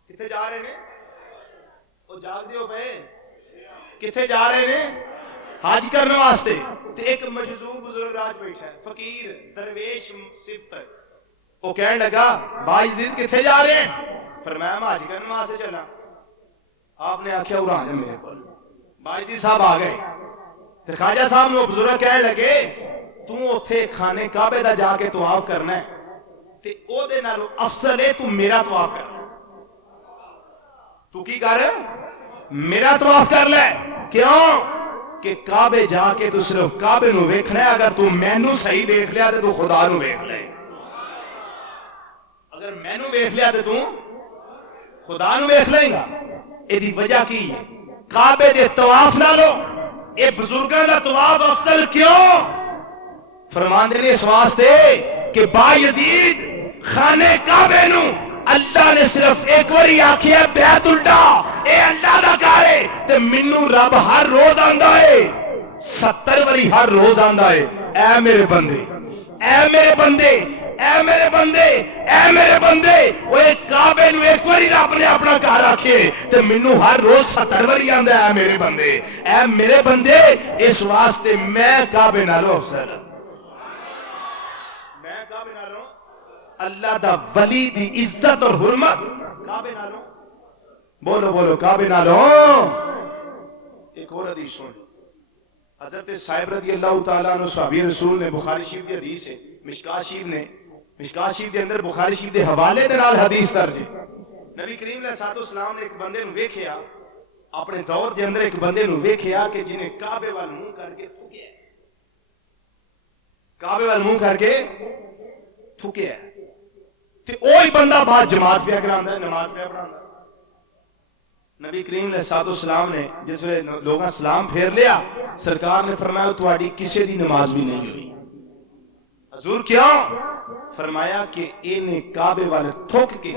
کتھے جا رہے نے وہ جاگ دیو بے کتھے جا رہے نے حج کرنے واسطے تے ایک مجذوب بزرگ راج بیٹھا ہے فقیر درویش صفت وہ کہنے لگا باجزید کتھے جا رہے ہیں فرمایا میں حج کرنے واسطے چلا آپ نے آکھیا اور آجا میرے پل باجزید صاحب آ گئے تے خواجہ صاحب نے بزرگ کہنے لگے تو اتھے کھانے کعبے دا جا کے طواف کرنا ہے تے او دے نالو افضل ہے تو میرا طواف کر تو کی کر میرا طواف کر لے کیوں کہ کعبے جا کے تو صرف کعبے نو ویکھنا ہے اگر تو مینوں صحیح دیکھ لیا تے تو خدا نو ویکھ لے اگر مینوں ویکھ لیا تے تو خدا نو ویکھ لے گا اے دی وجہ کی ہے کعبے دے طواف نالو اے بزرگاں دا طواف افضل کیوں فرماندے نے اس واسطے کہ با یزید خانے کعبے نو اللہ نے صرف ایک واری آکھیا بیت اللہ اے اللہ دا گھر ہے تے مینوں رب ہر روز آندا ہے 70 واری ہر روز آندا ہے اے میرے بندے اے میرے بندے اے میرے بندے اے میرے بندے وہ ایک کعبے نو ایک واری رب نے اپنا گھر آکھے تے مینوں ہر روز 70 واری آندا ہے اے میرے بندے اس واسطے میں کعبے نالوں افضل اللہ دا ولی دی عزت اور حرمت کعبے نالوں بولو بولو کعبے نالوں ایک اور حدیث سن حضرت صاحب رضی اللہ تعالیٰ عنہ صحابی رسول نے بخاری شریف دی حدیث ہے مشکات شریف دے اندر بخاری شریف دے حوالے دے نال حدیث درج ہے نبی کریم علیہ السلام نے ایک بندے نو ویکھیا اپنے دور دے اندر ایک بندے نو ویکھیا کہ جنہیں کعبے وال منہ کر کے تھکیا کعبے وال منہ کر کے تھکیا تے اوہی بندہ بعد جماعت پہ کراندا ہے نماز پہ پڑھاندا نبی کریم علیہ السلام نے جس ویلے لوگاں سلام پھیر لیا سرکار نے فرمایا تہاڈی کسے دی نماز بھی نہیں ہوئی حضور کیوں فرمایا کہ انہیں کعبے والے تھک کے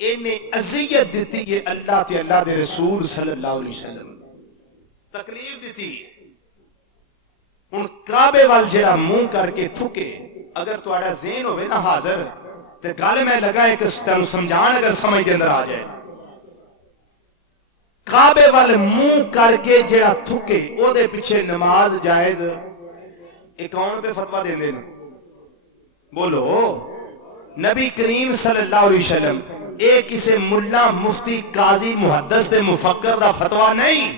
انہیں اذیت دیتی ہے اللہ تے اللہ دے رسول صلی اللہ علیہ وسلم تکلیف دیتی ہے ہن کعبے وال جڑا منہ کر کے تھکے اگر تہاڈا ذہن ہوے نا حاضر تے گل میں لگا ایک تینوں سمجھان اگر سمجھ دے اندر آ جائے کعبے وال منہ کر کے جڑا تھکے او دے پیچھے نماز جائز ایک کون پہ فتویٰ دے دے بولو نبی کریم صلی اللہ علیہ وسلم ایک کسی ملا مفتی قاضی محدث دے مفکر دا فتویٰ نہیں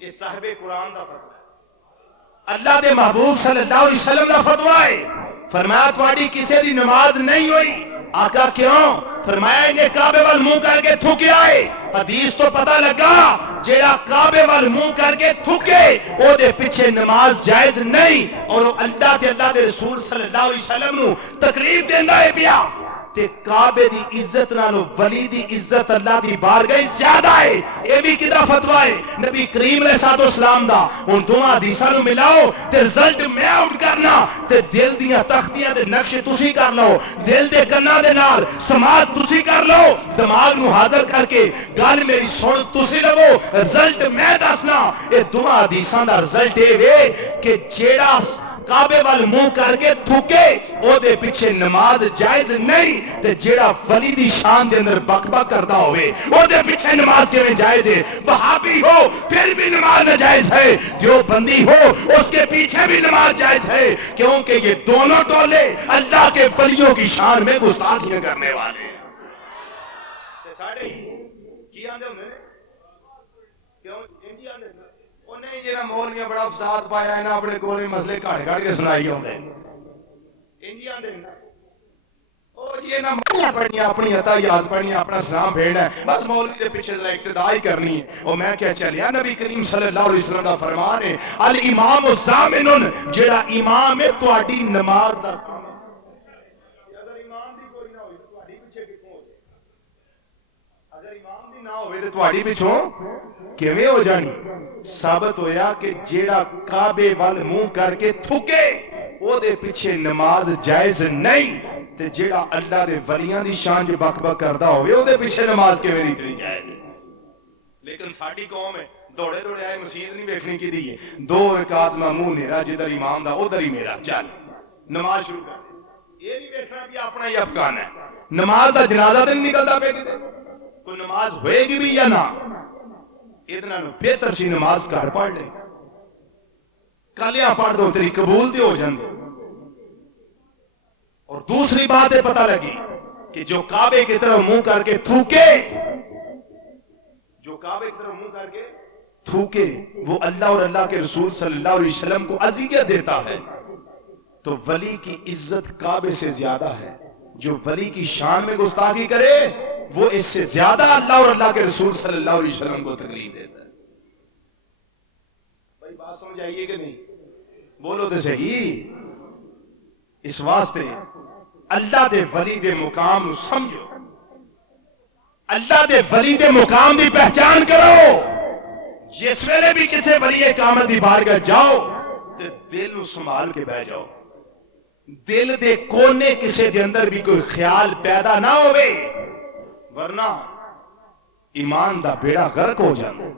یہ صاحب قرآن دا فتویٰ اللہ دے محبوب صلی اللہ علیہ وسلم دا فتویٰ ہے فرمایا تواڈی کسی دی نماز نہیں ہوئی آقا کیوں فرمایا انہیں کعبے وال منہ کر کے تھکے آئے حدیث تو پتہ لگا جیڑا کعبے وال منہ کر کے تھکے او دے پیچھے نماز جائز نہیں اور اللہ تے اللہ دے رسول صلی اللہ علیہ وسلم نو تکلیف دیندا ہے پیا تے کعبے دی عزت نالو ولی دی عزت اللہ دی بارگاہ زیادہ ہے اے بھی کدا فتویٰ ہے نبی کریم علیہ الصلوۃ والسلام دا ان دونوں حدیثاں نو ملاؤ تے رزلٹ میں آؤٹ کرنا تے دل دیاں تختیاں دے نقشے تسی کر لو دل دے کناں دے نال سماعت تسی کر لو دماغ نو حاضر کر کے گل میری سن تسی لو رزلٹ میں دسنا اے دونوں حدیثاں دا رزلٹ اے وے کہ جیڑا کعبے وال منہ کر کے تھوکے او دے پیچھے نماز جائز نہیں تے جیڑا ولی دی شان دے اندر بک بک کردا ہوئے او دے پیچھے نماز کیویں جائز ہے وہابی ہو پھر بھی نماز ناجائز ہے جو بندی ہو اس کے پیچھے بھی نماز جائز ہے کیونکہ یہ دونوں ٹولے اللہ کے ولیوں کی شان میں گستاخیاں کرنے والے ہیں تے ساڈے کی آندے ہوندے نے کیوں انجی آندے نہیں جینا مولویاں بڑا فساد پایا ہے نا اپنے کولے مسئلے کھاڑ کھاڑ کے سنائی ہوندے انجیاں دے او یہ نہ مولویاں پڑھنیاں اپنی عطایات پڑھنیاں اپنا سلام بھیڑنا ہے بس مولوی دے پیچھے ذرا اقتداء ہی کرنی ہے اور میں کیا چلیا نبی کریم صلی اللہ علیہ وسلم دا فرمان ہے الامام الضامن جڑا امام ہے تہاڈی نماز دا ضامن اگر امام دی کوئی نہ ہوئی تو تہاڈی پیچھے کتھوں ہو جائے اگر امام دی نہ ہوئے تو تہاڈی پیچھوں کیویں ہو جانی ثابت ہویا کہ جیڑا کعبے وال منہ کر کے تھکے او دے پیچھے نماز جائز نہیں تے جیڑا اللہ دے ولیاں دی شان جو بک بک کردا ہوئے او دے پیچھے نماز کیویں نہیں اتنی جائز لیکن ساڈی قوم ہے دوڑے دوڑے آئے مسجد نہیں ویکھنی کی دی ہے 2 رکعت مامون نیرا جدھر امام دا ادھر ہی میرا چل نماز شروع کر یہ نہیں ویکھنا کہ اپنا ہی افغان ہے نماز دا جنازہ تے نہیں نکلدا پے کتے کوئی نماز ہوئے گی بھی یا نہ اتنا بہتر سی نماز گھر پڑھ لے کالیاں پڑھ دو تیری قبول دی ہو جاندے اور دوسری بات ہے پتہ لگی کہ جو کعبے کی طرف منہ کر کے تھوکے جو کعبے کی طرف منہ کر کے تھوکے وہ اللہ اور اللہ کے رسول صلی اللہ علیہ وسلم کو اذیت دیتا ہے تو ولی کی عزت کعبے سے زیادہ ہے جو ولی کی شان میں گستاخی کرے وہ اس سے زیادہ اللہ اور اللہ کے رسول صلی اللہ علیہ وسلم کو تکلیف دیتا ہے بھائی بات سمجھ آئیے کہ نہیں بولو تو صحیح اس واسطے اللہ دے ولی دے مقام سمجھو اللہ دے ولی دے مقام دی پہچان کرو جس ویلے بھی کسی ولی اقامت دی بارگاہ جاؤ تے دل نو سنبھال کے بیٹھ جاؤ دل دے کونے کسی دے اندر بھی کوئی خیال پیدا نہ ہوئے ورنہ ایمان دا بیڑا غرق ہو جانا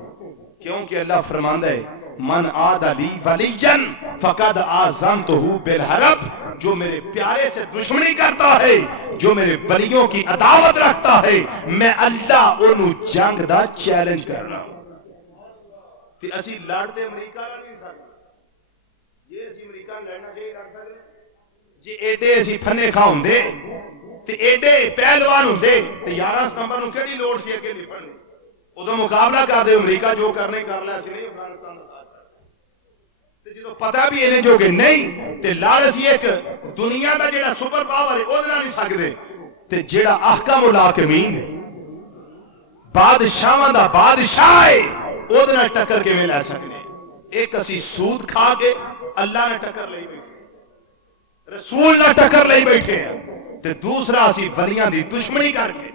کیونکہ اللہ فرماندا ہے من عاد لی ولیجن فقد آذنتہ بالحرب جو میرے پیارے سے دشمنی کرتا ہے جو میرے ولیوں کی عداوت رکھتا ہے میں اللہ انہوں جنگ دا چیلنج کرنا تے اسی لڑتے امریکہ نہ نہیں سکتے یہ اسی امریکہ لڑنا چاہیے لڑ سکتے جی ایڈے اسی پھنے کھا ہوندے تے ایڈے پہلوان ہوندے تے 11 ستمبر نوں کیڑی لوڑ سی اگے نپن دی اودوں مقابلہ کر دے امریکہ جو کرنے کر لیا سی نہیں افغانستان دا ساتھ تے جدوں پتہ بھی اینے جو کہ نہیں تے لڑ اسی ایک دنیا دا جڑا سپر پاور ہے اودے نال نہیں سکدے تے جڑا احکام الحاکمین ہے بادشاہاں دا بادشاہ ہے اودے نال ٹکر کیویں لے سکدے ایک اسی سود کھا کے اللہ نے ٹکر لئی بیٹھے رسول نہ ٹکر لئی بیٹھے ہیں تے دوسرا اسی ولیاں دی دشمنی کر کے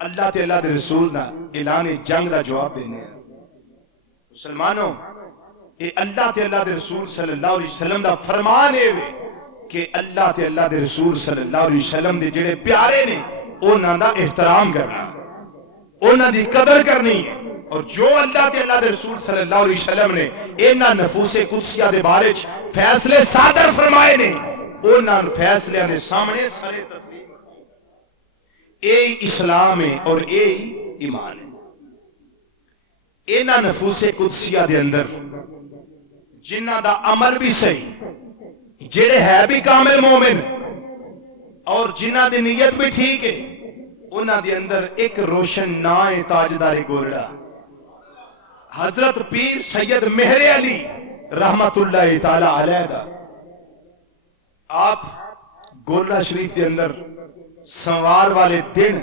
اللہ تے اللہ دے رسول نہ اعلان جنگ دا جواب دینے ہیں مسلمانوں اے اللہ تے اللہ دے رسول صلی اللہ علیہ وسلم دا فرمان ہے کہ اللہ تے اللہ دے رسول صلی اللہ علیہ وسلم دے جڑے پیارے نے انہاں دا احترام کرنا، انہاں دی قدر کرنی ہے. اور جو اللہ تے اللہ دے رسول صلی اللہ علیہ وسلم نے انہاں نفوس قدسیہ دے بارے فیصلے صادر فرمائے نے، انہاں فیصلے دے سامنے سر تسلیم. اے اسلام ہے اور اے ایمان ہے. انہاں نفوس قدسیہ دے اندر جنہ دا عمل بھی صحیح، جڑے ہے بھی کامل مومن اور جنہ دی نیت بھی ٹھیک ہے، انہاں دے اندر ایک روشن نا ہے تاجدار گولڑا حضرت پیر سید مہر علی رحمت اللہ تعالی علیہ دا. آپ گولڑا شریف دے اندر سنوار والے دن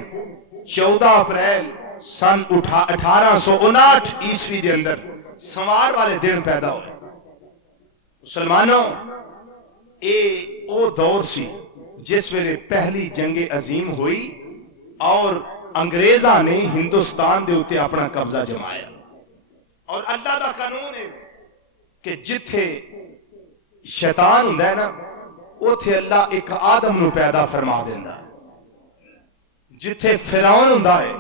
14 اپریل سن 1859 عیسوی دے اندر سنوار والے دن پیدا ہوئے. مسلمانوں، اے او دور سی جس ویلے پہلی جنگ عظیم ہوئی اور انگریزاں نے ہندوستان دے اوتے اپنا قبضہ جمایا. اور اللہ دا قانون ہے کہ جتھے شیطان ہوندا ہے نا اوتھے اللہ ایک آدم نو پیدا فرما دیندا ہے. جتھے فرعون ہوندا ہے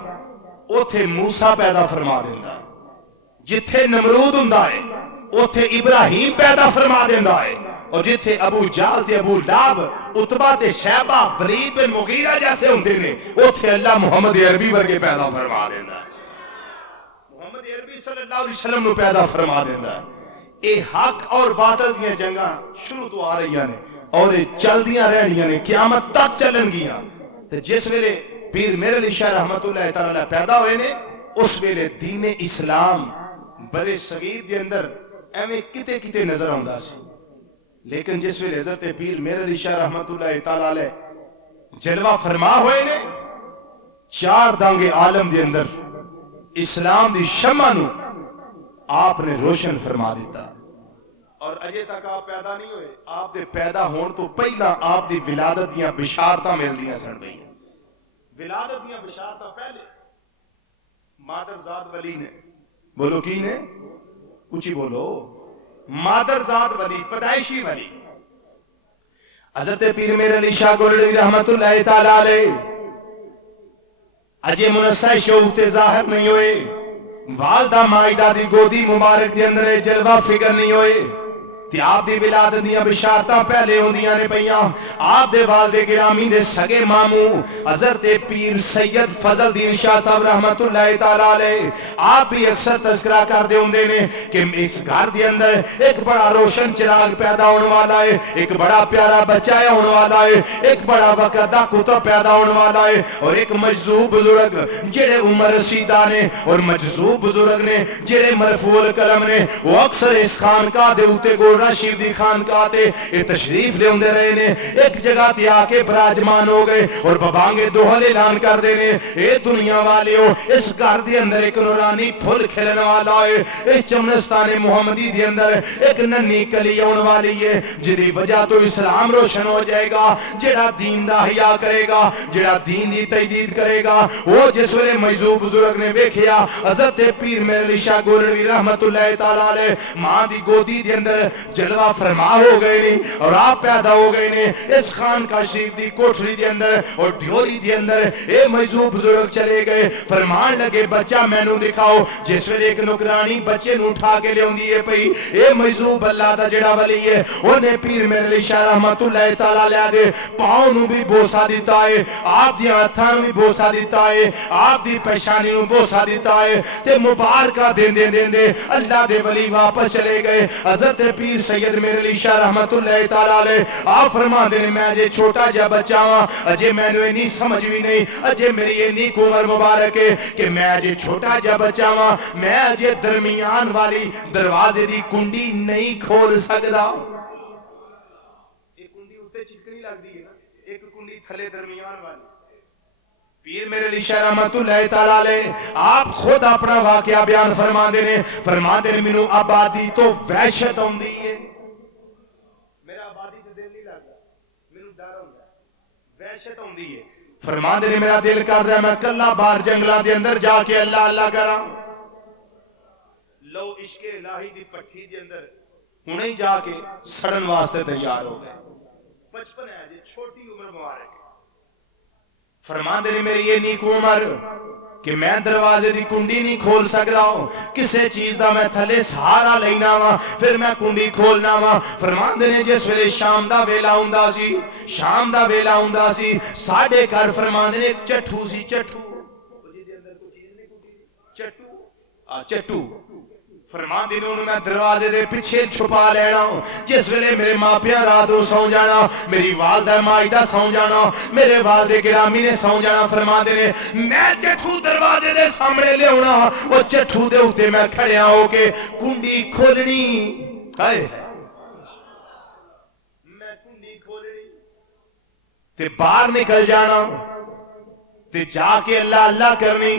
اوتھے موسیٰ پیدا فرما دیندا ہے. جتھے نمرود ہوندا ہے اوتھے ابراہیم پیدا فرما دیندا ہے. اور جتھے ابو جہل تے ابو لہب عتبہ تے شیبہ ولید بن مغیرہ جیسے ہوندے نے اوتھے اللہ محمد عربی ورگے پیدا فرما دیندا ہے. محمد عربی صلی اللہ علیہ وسلم نو پیدا فرما دیندا ہے. اے حق اور باطل دیاں جنگاں شروع تو آ رہی نے اور چلدیاں رہنیاں نے قیامت تک چلن گیاں. تے جس ویلے پیر مہر علی شاہ رحمت اللہ تعالی پیدا ہوئے نے اس ویلے دین اسلام برے صغیر دے اندر ایویں کتے کتے نظر آندا سی. لیکن جس ویلے حضرت پیر مہر علی شاہ رحمت اللہ تعالی علیہ جلوہ فرما ہوئے نے 4 دانگے عالم دے اندر اسلام دی شمع نو آپ نے روشن فرما دیتا. اور اجے تک آپ پیدا نہیں ہوئے، آپ دے پیدا ہون تو پہلا آپ دی ولادت دیاں بشارتاں مل دیاں سن پئیاں. ولادت دیاں بشارتاں پہلے مادر زاد ولی نے، بولو کی نے؟ اونچی بولو. مادر زاد ولی، پیدائشی ولی حضرت پیر مہر علی شاہ گولڑی رحمت اللہ تعالی علیہ اجے منصح شعور تے ظاہر نہیں ہوئے. والدہ مائدہ دی گودی مبارک دے اندر جلوہ فکر نہیں ہوئے. تے آپ دی ولادت دیاں بشارتاں پہلے ہوندیاں نے پیاں. آپ دے والد گرامی دے سگے ماموں حضرت پیر سید فضل الدین شاہ صاحب رحمت اللہ تعالی علیہ آپ بھی اکثر تذکرہ کر دے ہوندے نے کہ اس گھر دے اندر ایک بڑا روشن چراغ پیدا ہونے والا ہے، ایک بڑا پیارا بچہ ہونے والا ہے، ایک بڑا وقتہ کتب پیدا ہونے والا ہے. اور ایک مجذوب بزرگ جڑے عمر رسیدہ نے اور مجذوب بزرگ نے جڑے مرفوع القلم نے وہ اکثر اس خانقاہ دے اوتے گولڑا شریف دی خانقاہ تے یہ تشریف لے ہوندے رہے نے. ایک جگہ تے آ کے براجمان ہو گئے اور ببانگے دوہل اعلان کر دے نے اے دنیا والیو اس گھر دے اندر ایک نورانی پھل کھلن والا ہے. اس چمنستان محمدی دے اندر ایک ننھی کلی آن والی ہے جدی وجہ تو اسلام روشن ہو جائے گا. جڑا دین دا حیا کرے گا، جڑا دین دی تجدید کرے گا، وہ جس ویلے مجذوب بزرگ نے ویکھیا حضرت پیر مہر علی شاہ گولڑی رحمت اللہ تعالی علیہ ماں دی گودی دے اندر جلوہ فرما ہو گئے نے اور آپ پیدا ہو گئے نے اس خانقاہ شریف دی کوٹھری دے اندر اور ڈھیوری دے اندر. اے مجذوب بزرگ چلے گئے فرمان لگے بچہ مینوں دکھاؤ. جس ویلے ایک نوکرانی بچے نو اٹھا کے لیاوندی ہے پئی اے مجذوب اللہ دا جڑا ولی ہے اونے پیر مہر علی شاہ رحمت اللہ تعالی علیہ دے پاؤں نو بھی بوسا دیتا ہے، آپ دی ہتھاں نو بھی بوسا دیتا ہے، آپ دی پیشانی نو بوسا دیتا ہے. تے مبارکہ دیندے دیندے اللہ دے ولی واپس چلے گئے. حضرت پیر سید مہر علی شاہ رحمت اللہ تعالی علیہ آپ فرما دے میں اجے چھوٹا جا بچہ ہاں، اجے مینوں نہیں سمجھ بھی نہیں، اجے میری اتنی عمر مبارک ہے کہ میں اجے چھوٹا جا بچہ ہاں، میں اجے درمیان والی دروازے دی کنڈی نہیں کھول سکدا. ایک کنڈی اوتے چٹکنی لگدی ہے نا، ایک کنڈی تھلے درمیان والی. پیر مہر علی شاہ رحمت اللہ تعالی علیہ آپ خود اپنا واقعہ بیان فرما دے نے مینوں آبادی تو وحشت آندی ہے. میرا آبادی تے دل نہیں لگدا، مینوں ڈر ہوندا ہے، وحشت آندی ہے. فرما دے نے میرا دل کردا ہے میں کلا باہر جنگلاں دے اندر جا کے اللہ اللہ کراں. لو عشق الہی دی پٹھی دے اندر ہنے ہی جا کے سڑن واسطے تیار ہو گئے. 55 ہے جی چھوٹی عمر مبارک. فرماندے نے میری یہ نیک عمر کہ میں دروازے دی کنڈی نہیں کھول سکدا ہوں، کسے چیز دا میں تھلے سہارا لینا وا پھر میں کنڈی کھولنا وا۔ فرماندے نے جس ویلے شام دا ویلا ہوندا سی، شام دا ویلا ہوندا سی، ساڈے گھر فرماندے نے ایک چٹھو سی، چٹھو چٹو فرمان دی نونو میں دروازے دے پیچھے چھپا لینا، جس ویلے میرے ماں پیاں رات نو سو جانا، میری والدہ ماجدہ سو جانا، میرے والد گرامی نے سو جانا، فرمان دے نے میں چٹھو دروازے دے سامنے لے ہونا، وہ چٹھو دے ہوتے میں کھڑیا ہو کے کنڈی کھولنی، میں کنڈی کھولنی تے باہر نکل جانا تے جا کے اللہ اللہ کرنی،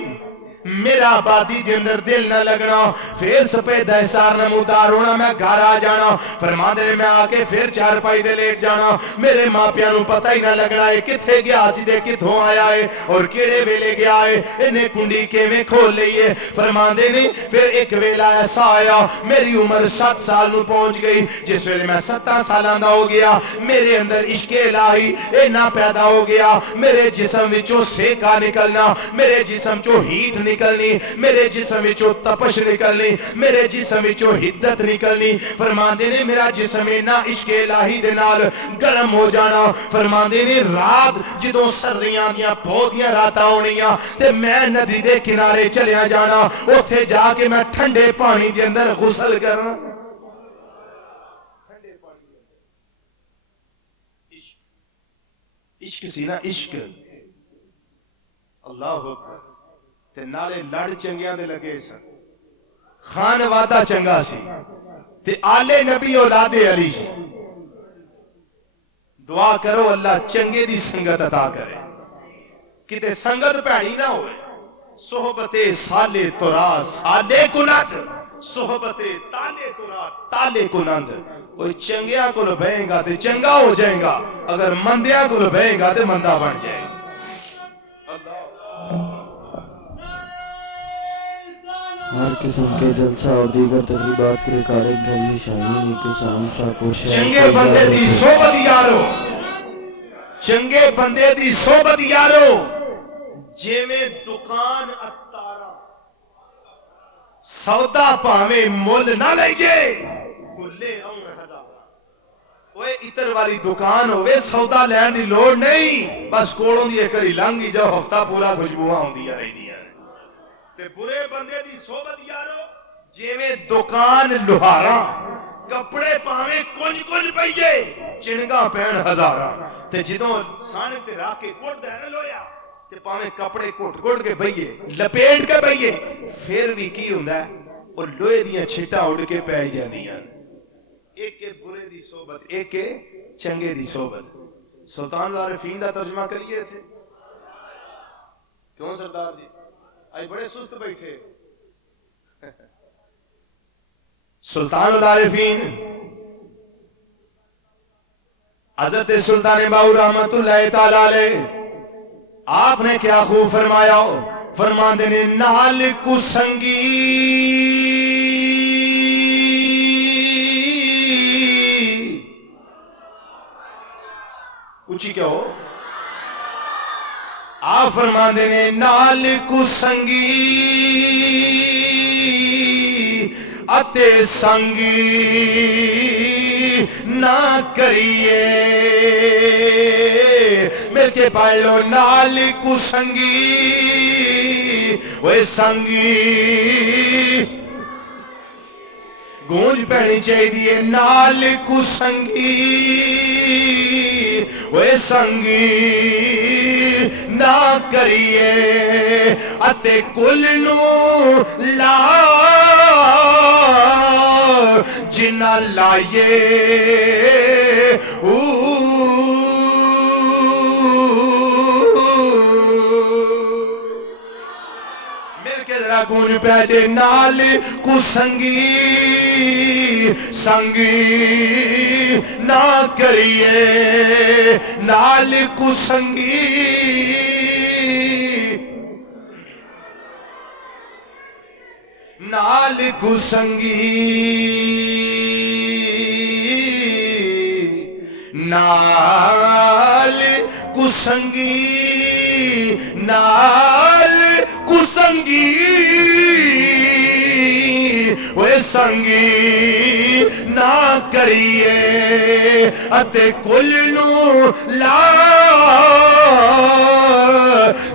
میرا آبادی دے اندر دل نہ لگنا، پھر سپید احسار نمودار ہونا، میں گھر آ جانا، فرما دے میں آ کے پھر چار پائی دے لیٹ جانا، میرے ماں پیانو پتہ ہی نہ لگنا ہے کتھے گیا سی دے کتھوں آیا ہے اور کیڑے ویلے گیا ہے، انہیں کنڈی کے میں کھول لئیے۔ فرما دے نہیں پھر ایک ویلا ایسا آیا، میری عمر 7 سال نو پہنچ گئی، جس ویلے میں 17 سالہ ہو گیا، میرے اندر عشق الہی اینا پیدا ہو گیا، میرے جسم وچوں سیکا نکلنا، میرے جسم چو ہیٹ نکلنی، میرے جسم وچوں تپش نکلنی، میرے جسم وچوں حدت نکلنی، فرماندے نے میرا جسم اینا عشق الہی دے نال گرم ہو جانا، فرماندے نے رات جدوں سردیاں دیاں بہتیاں راتاں ہونیاں تے میں ندی دے کنارے چلیا جانا، اوتھے جا کے میں ٹھنڈے پانی دے اندر غسل کرنا، عشق سی نا عشق، اللہ اکبر، تے نالے لڑ چنگیاں دے لگے سن، خان وعدہ چنگا سی تے آلے نبی اولاد علی سی، دعا کرو اللہ چنگے دی سنگت عطا کرے، کتے سنگت پیڑی نہ ہوئے، صحبت سالے ترا سالے کنت، صحبت تالے ترا تالے کنند، وہ چنگیاں کو بہیں گا تے چنگا ہو جائیں گا، اگر مندیاں کو بہیں گا تے مندہ بن جائے گا۔ ہر قسم کے جلسہ اور دیگر تقریبات کے ریکارڈنگ کے لیے شاہین اکسام شاکو چنگے بندے دی صحبت یارو، چنگے بندے دی صحبت یارو، جے میں دکان اتارا سودا پاویں مول نہ لے جے کلے آؤں ہزار، وہ اتر والی دکان ہوئے سودا لین دی لوڑ نہیں، بس کوڑوں دی ایک لنگی جاؤ ہفتہ پورا خوشبوہاں ہوں دیا رہی دیا تے برے بندے دی صحبت یارو، جے میں دکان لوہارا کپڑے پاویں کنج کنج پئیے چنگا پہن ہزاراں، تے جدوں سانے تے راہ کے کوٹ دے نہ لویا تے پاویں کپڑے کوٹ کوٹ کے بئیے لپیٹ کے بئیے، پھر بھی کی ہوندا ہے اور لوہے دیاں چھٹا اڑ کے پہ جاندیاں، ایک کے برے دی صحبت ایک کے چنگے دی صحبت۔ سلطان العارفین دا ترجمہ کریے تھے کیوں سردار جی آئی بڑے سست بیٹھے، سلطان العارفین حضرت سلطان باہو رحمت اللہ تعالی علیہ، آپ نے کیا خوب فرمایا، فرماندے نے نال کو سنگی اچھی کیا ہو، آپ فرماندے نے نال کو سنگی اتے سنگی نہ کریے، مل کے پڑھ لو نال کو سنگی وہ سنگی، گونج پہنی چاہیے دیئے نال کو سنگی وہ سنگی نہ کریے، اتے کل نو لا جنہ لائے مل کے ذرا گونج پہنچے نال کو سنگی سنگی نہ کریے، نال کو سنگی نال کو سنگی نال کو سنگی نال کسنگی وہ سنگی نہ کریے اتے کل نو لا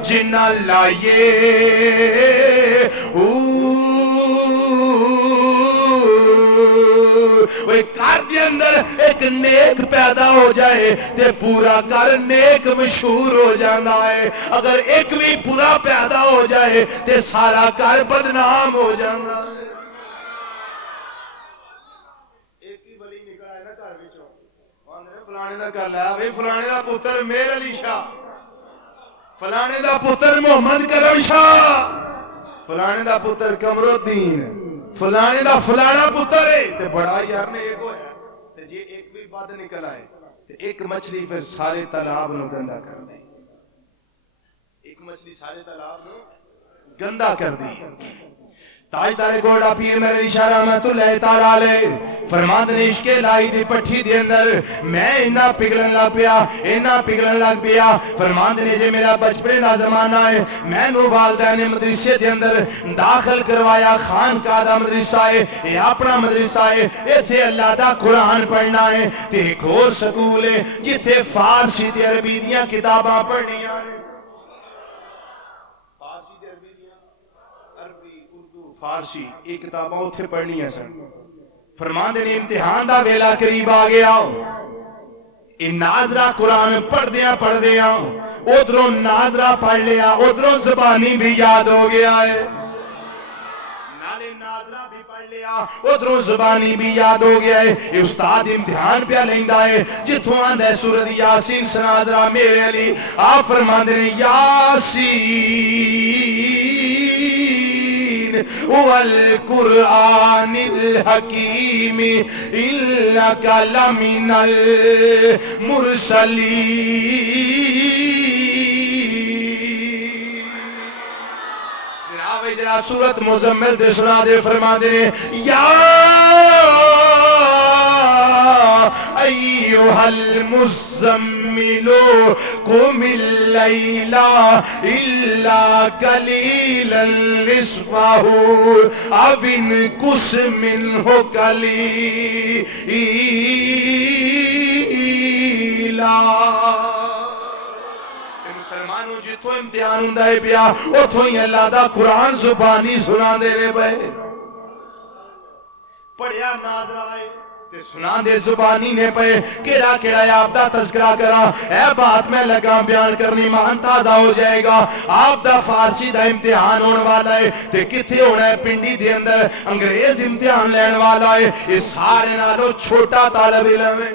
جنہ لائیے وہ کار دے اندر ایک نیک پیدا ہو جائے تے پورا کار نیک مشہور ہو جانا ہے. اگر ایک بھی پورا پیدا ہو جائے تے سارا کار بدنام ہو جانا ہے. ایک ہی بلی نکل آئے نا کار وچوں فلانے دا کر لیا بھئی فلانے دا پتر میر علی شاہ, فلانے دا پتر محمد کرم شاہ, فلانے دا پتر قمر الدین, فلانے دا فلانا پتر ہے. تے بڑا یار نے ایک ہویا تے جی ایک بھی بات نکل آئے تے ایک مچھلی پھر سارے تالاب نو گندا کر دے. ایک مچھلی سارے تالاب نو گندا کر دی. تاجدار گوڑا پیر میرے اشارہ رحمت اللہ تعالی علیہ فرماند نے عشق الہی دی پٹھی دے اندر میں اینا پگھلن لگ پیا, اینا پگھلن لگ پیا. فرماند نے جے میرا بچپنے دا زمانہ ہے میں نو والدین مدرسے دے اندر داخل کروایا. خان کا دا مدرسہ ہے, اے اپنا مدرسہ ہے, ایتھے اللہ دا قرآن پڑھنا ہے. تے ایک اور سکول ہے جتھے فارسی تے عربی دیاں کتاباں پڑھنیاں نے. فارسی ایک کتاباں اتھے پڑھنی ہے سن. فرماندے نے امتحان دا ویلا قریب آ گیا, اے ناظرہ قرآن پڑھ دیاں ادھروں ناظرہ پڑھ لیا, ادھروں زبانی بھی یاد ہو گیا ہے. نالے ناظرہ بھی پڑھ لیا, ادھروں زبانی بھی یاد ہو گیا ہے. اے استاد امتحان پہ لیندہ ہے جتوں آندہ ہے سورۃ یاسین سناظرہ میرے علی. آپ فرماندے نے والقرآن الحکیم انک لمن المرسلین. جناب سورۃ مزمل دے سنا دے. فرما دے یا ایھا المزمل قم اللیل الا قلیلا نصفہ او انقص منہ قلیلا. مسلمانوں جتوں امتحان ہوندا ہے پیا اتھوں ہی اللہ دا قرآن زبانی سنا دے رہے بھائی. پڑھیا ناظرہ آئے تے سنا دے زبانی نے پہ کیڑا کیڑا آپ دا تذکرہ کرا. اے بات میں لگا بیان کرنی مان تازہ ہو جائے گا. آپ دا فارسی دا امتحان ہونے والا ہے تے کتھے ہونا ہے پنڈی دے اندر انگریز امتحان لین والا ہے. اس سارے نالو چھوٹا طالب علم ہے.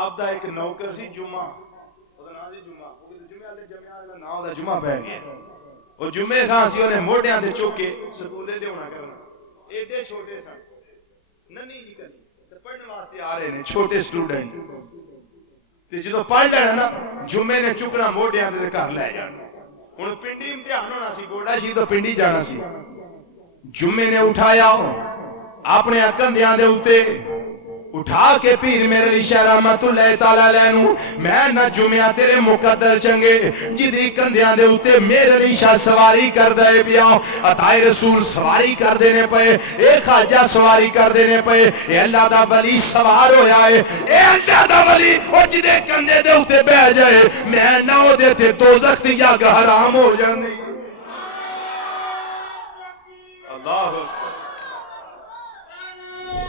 آپ دا ایک نوکر سی جمعہ جمعہ پہ گیا. وہ جمعے خان سی انہیں موڑیاں دے چوکے سکولے دے ہونا کرنا. ایڈے چھوٹے سن ننی جی کلی پڑھنے واسطے آ رہے ہیں چھوٹے سٹوڈنٹ. تے جدو پڑھ لینا نا جمعے نے چکنا موڑیاں دے گھر لے جانا. ہن پنڈی امتحان ہونا سی, گوڑا سی تو پنڈی جانا سی. جمعے نے اٹھایا اپنے کندھیاں دے اوتے اٹھا کے پیر میرے علی شاہ رحمت اللہ تعالی علیہ میں نہ جمعہ تیرے مقدر چنگے جدی کندھیاں دے اوتے میرے علی شاہ سواری کر دے پیا. عطائے رسول سواری کر دینے پے, اے خواجہ سواری کر دینے پے, اے اللہ دا ولی سوار ہویا ہے. اے اللہ دا ولی او جدے کندھے دے اوتے بہ جائے میں نہ او دے تے دوزخ دی اگ حرام ہو جاندی. اللہ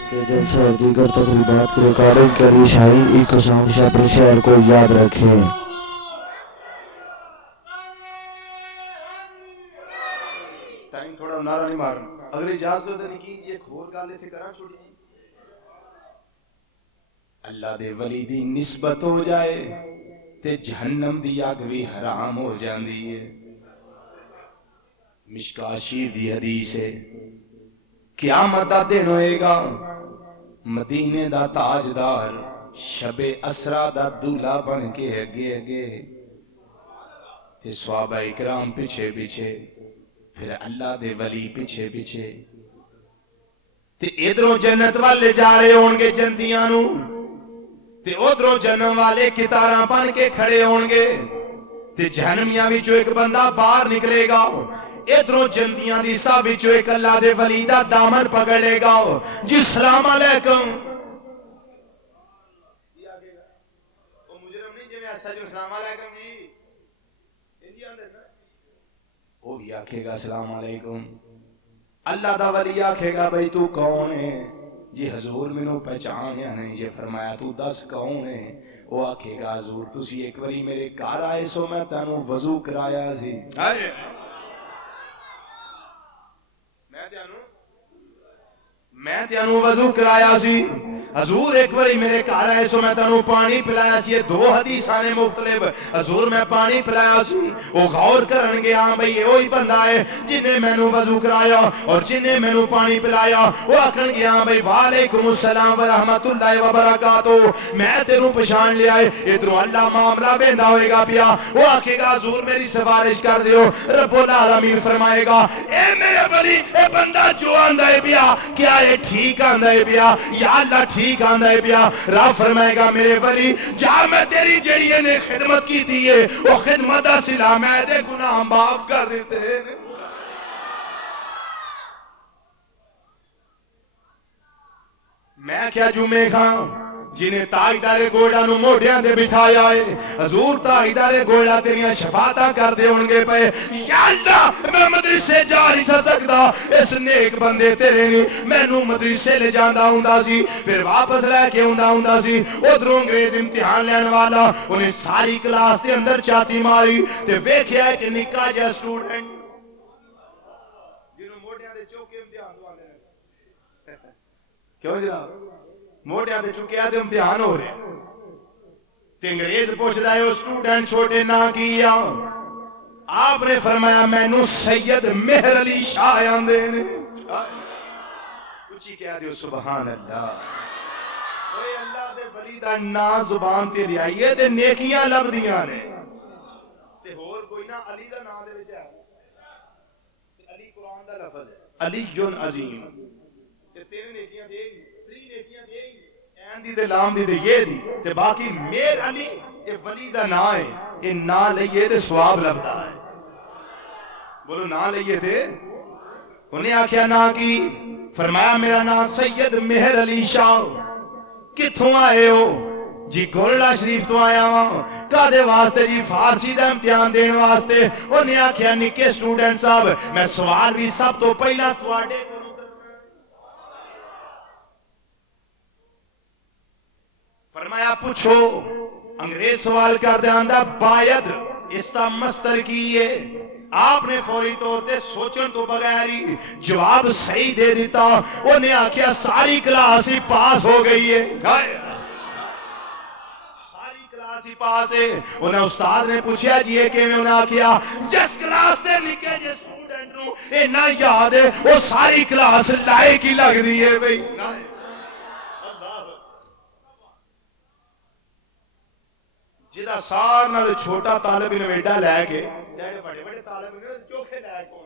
کہ جلسہ اور دیگر تقریبات کے ریکارڈنگ کے لیے شاہی ایک ساؤنڈ شاپر شہر کو یاد رکھیں. ٹائم تھوڑا نعرہ نہیں مارنا. اگر اجازت ہے کہ یہ کھور گالے تھے کرا چھوڑی جی. اللہ دے ولی دی نسبت ہو جائے تے جہنم دی آگ بھی حرام ہو جاندی ہے. مشکا شریف دی حدیث ہے قیامت دا دن ہوئے گا مدینے دا تاجدار شب اسرا دا دولہ بن کے اگے اگے تے صحابہ اکرام پیچھے پیچھے پھر اللہ دے ولی پیچھے پیچھے تے ادھروں جنت والے جا رہے ہون گے جنتیاں نو تے ادھروں جنم والے کتاراں بن کے کھڑے ہون گے تے جہنمیاں وچوں ایک بندہ باہر نکلے گا ادھروں جنتیاں دی سب وچوں ایک اللہ دے ولی دا دامن پکڑ لے گا جی سلام علیکم وہ مجرم نہیں جی ایسا جو سلام علیکم جی وہ بھی آکھے گا السلام علیکم اللہ دا ولی آکھے گا بھئی تو کون ہے جی حضور مینوں پہچانیا نہیں جی فرمایا تو دس کون ہے وہ آکھے گا حضور تسی ایک باری میرے گھر آئے سو میں تینوں وضو کرایا سی میں تینوں وضو کرایا سی حضور ایک باری میرے گھر آئے سو میں تینوں پانی پلایا سی یہ دو حدیثاں نے مختلف حضور میں پانی پلایا سی وہ غور کرن گے ہاں بھئی یہ وہی بندہ ہے جنہیں میں نو وضو کرایا اور جنہیں میں نو پانی پلایا وہ آکھن گے ہاں بھئی وعلیکم السلام ورحمت اللہ وبرکاتہ میں تینوں پہچان لیا ہے ادھروں اللہ معاملہ بیندا ہوئے گا پیا وہ آکھے گا حضور میری سفارش کر دیو رب العالمین فرمائے گا اے میرے ولی اے بندہ جو آندا ہے پیا کیا یہ ٹھیک آندا ہے پیا یا اللہ ٹھیک آندا ہے پیا رب فرمائے گا میرے ولی جا میں تیری جڑی نے خدمت کی تھی ہے وہ خدمت دا صلہ میں دے گناہ معاف کر دیتے ہیں میں کیا جمعے کھاں جنہیں تاجدار گوڑا نو موڑیاں دے بٹھایا ہے حضور تاجدار گوڑا تیریاں شفاعتاں کر دے ہونگے پہ یا اللہ میں مدرسے جا نہیں سکتا اس نیک بندے تیرے نہیں میں نو مدرسے لے جاندہ ہوندا سی پھر واپس لے کے ہوندا سی ادھروں انگریز امتحان لین والا انہیں ساری کلاس دے اندر چاتی ماری تے ویکھیا ہے کہ نکا جا سٹوڈنٹ جنہوں موڑیاں دے چوکے امتحان دو آنے کیوں جناب موٹے آتے چکے آتے امتحان ہو رہے تے انگریز پوچھ رہا ہے وہ سٹوڈنٹ چھوٹے نہ کیا آپ نے فرمایا میں نو سید مہر علی شاہ آندے نے کچھ ہی کہہ دیو سبحان اللہ اوے اللہ دے ولی دا نا زبان تے لیا یہ تے نیکیاں لب دیاں نے تے ہور کوئی نہ علی دا نام دے وچ ہے علی قرآن دا لفظ ہے علی عظیم تے تیرے نیکیاں دے دی دے لام دی دے یہ دی تے باقی میر علی یہ ولی دا نا ہے یہ نا لئیے تے سواب لبدا ہے بولو نا لئیے تے انہیں آکھیا نا کی فرمایا میرا نا سید مہر علی شاہ کتھوں آئے ہو جی گولڈا شریف تو آیا ہوں کادے واسطے جی فارسی دا امتحان دین واسطے انہیں آکھیا نکے سٹوڈنٹ صاحب میں سوال بھی سب تو پہلا تواڈے فرمایا پوچھو انگریز سوال کر دے آندہ باید اس تا مستر کیے آپ نے فوری طور تے سوچن تو بغیری جواب صحیح دے دیتا انہیں آکھیا ساری کلاس ہی پاس ہو گئی ہے ساری کلاس ہی پاس ہے انہیں استاد نے پوچھا جی کہ میں انہیں آکھیا جس کلاس دے نکے جس سٹوڈنٹ نو اے نہ یاد ہے وہ ساری کلاس لائے کی لگ دی ہے بھئی جدا سار نال چھوٹا طالب علم ایڈا لے کے جڑے بڑے بڑے طالب علم چوکھے لے کے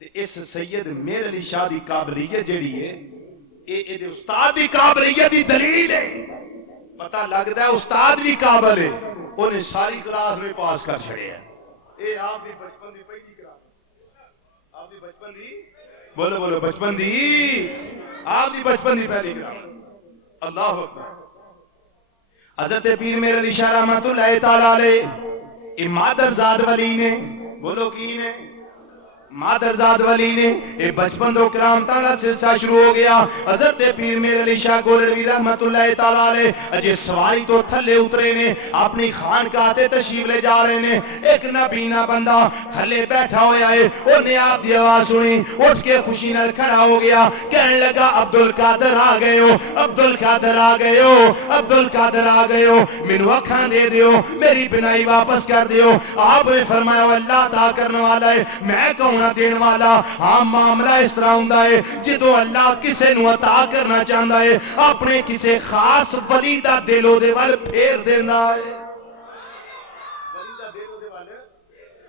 تے اس سید میر علی شاہ دی قابلیت جڑی ہے اے دے استاد دی قابلیت دی دلیل ہے پتہ لگدا ہے استاد بھی قابل ہے انہیں ساری کلاس میں پاس کر چھڑے ہیں اے آپ دی بچپن دی پہلی کلاس آپ دی بچپن دی بولو بولو بچپن دی آپ دی بچپن دی پہلی کلاس اللہ اکبر حضرت پیر میر علی شاہ رحمت اللہ تعالیٰ علیہ مادر زاد ولی نے بولو کی نے مادر زاد ولی نے یہ بچپن دو کرام تعالیٰ سلسلہ شروع ہو گیا حضرت پیر میر علی شاہ گولوی رحمت اللہ تعالیٰ علیہ اجے سواری تو تھلے اترے نے اپنی خان کہتے تشریف لے جا رہے نے ایک نبینا بندہ تھلے بیٹھا ہویا ہے انہیں آپ دی آواز سنی اٹھ کے خوشی نال کھڑا ہو گیا کہنے لگا عبدالقادر آ گئے ہو عبدالقادر آ گئے ہو عبدالقادر آ گئے ہو مینوں اکھاں دے دیو میری بنائی واپس کر دیو آپ نے فرمایا اللہ عطا کرنے والا ہے میں کہوں دین والا ہاں معاملہ اس طرح ہوندا ہے جدو اللہ کسے نو عطا کرنا چاہندا ہے اپنے کسے خاص ولی دا دل او دے ول پھیر دیندا ہے ولی دا دل او دے ول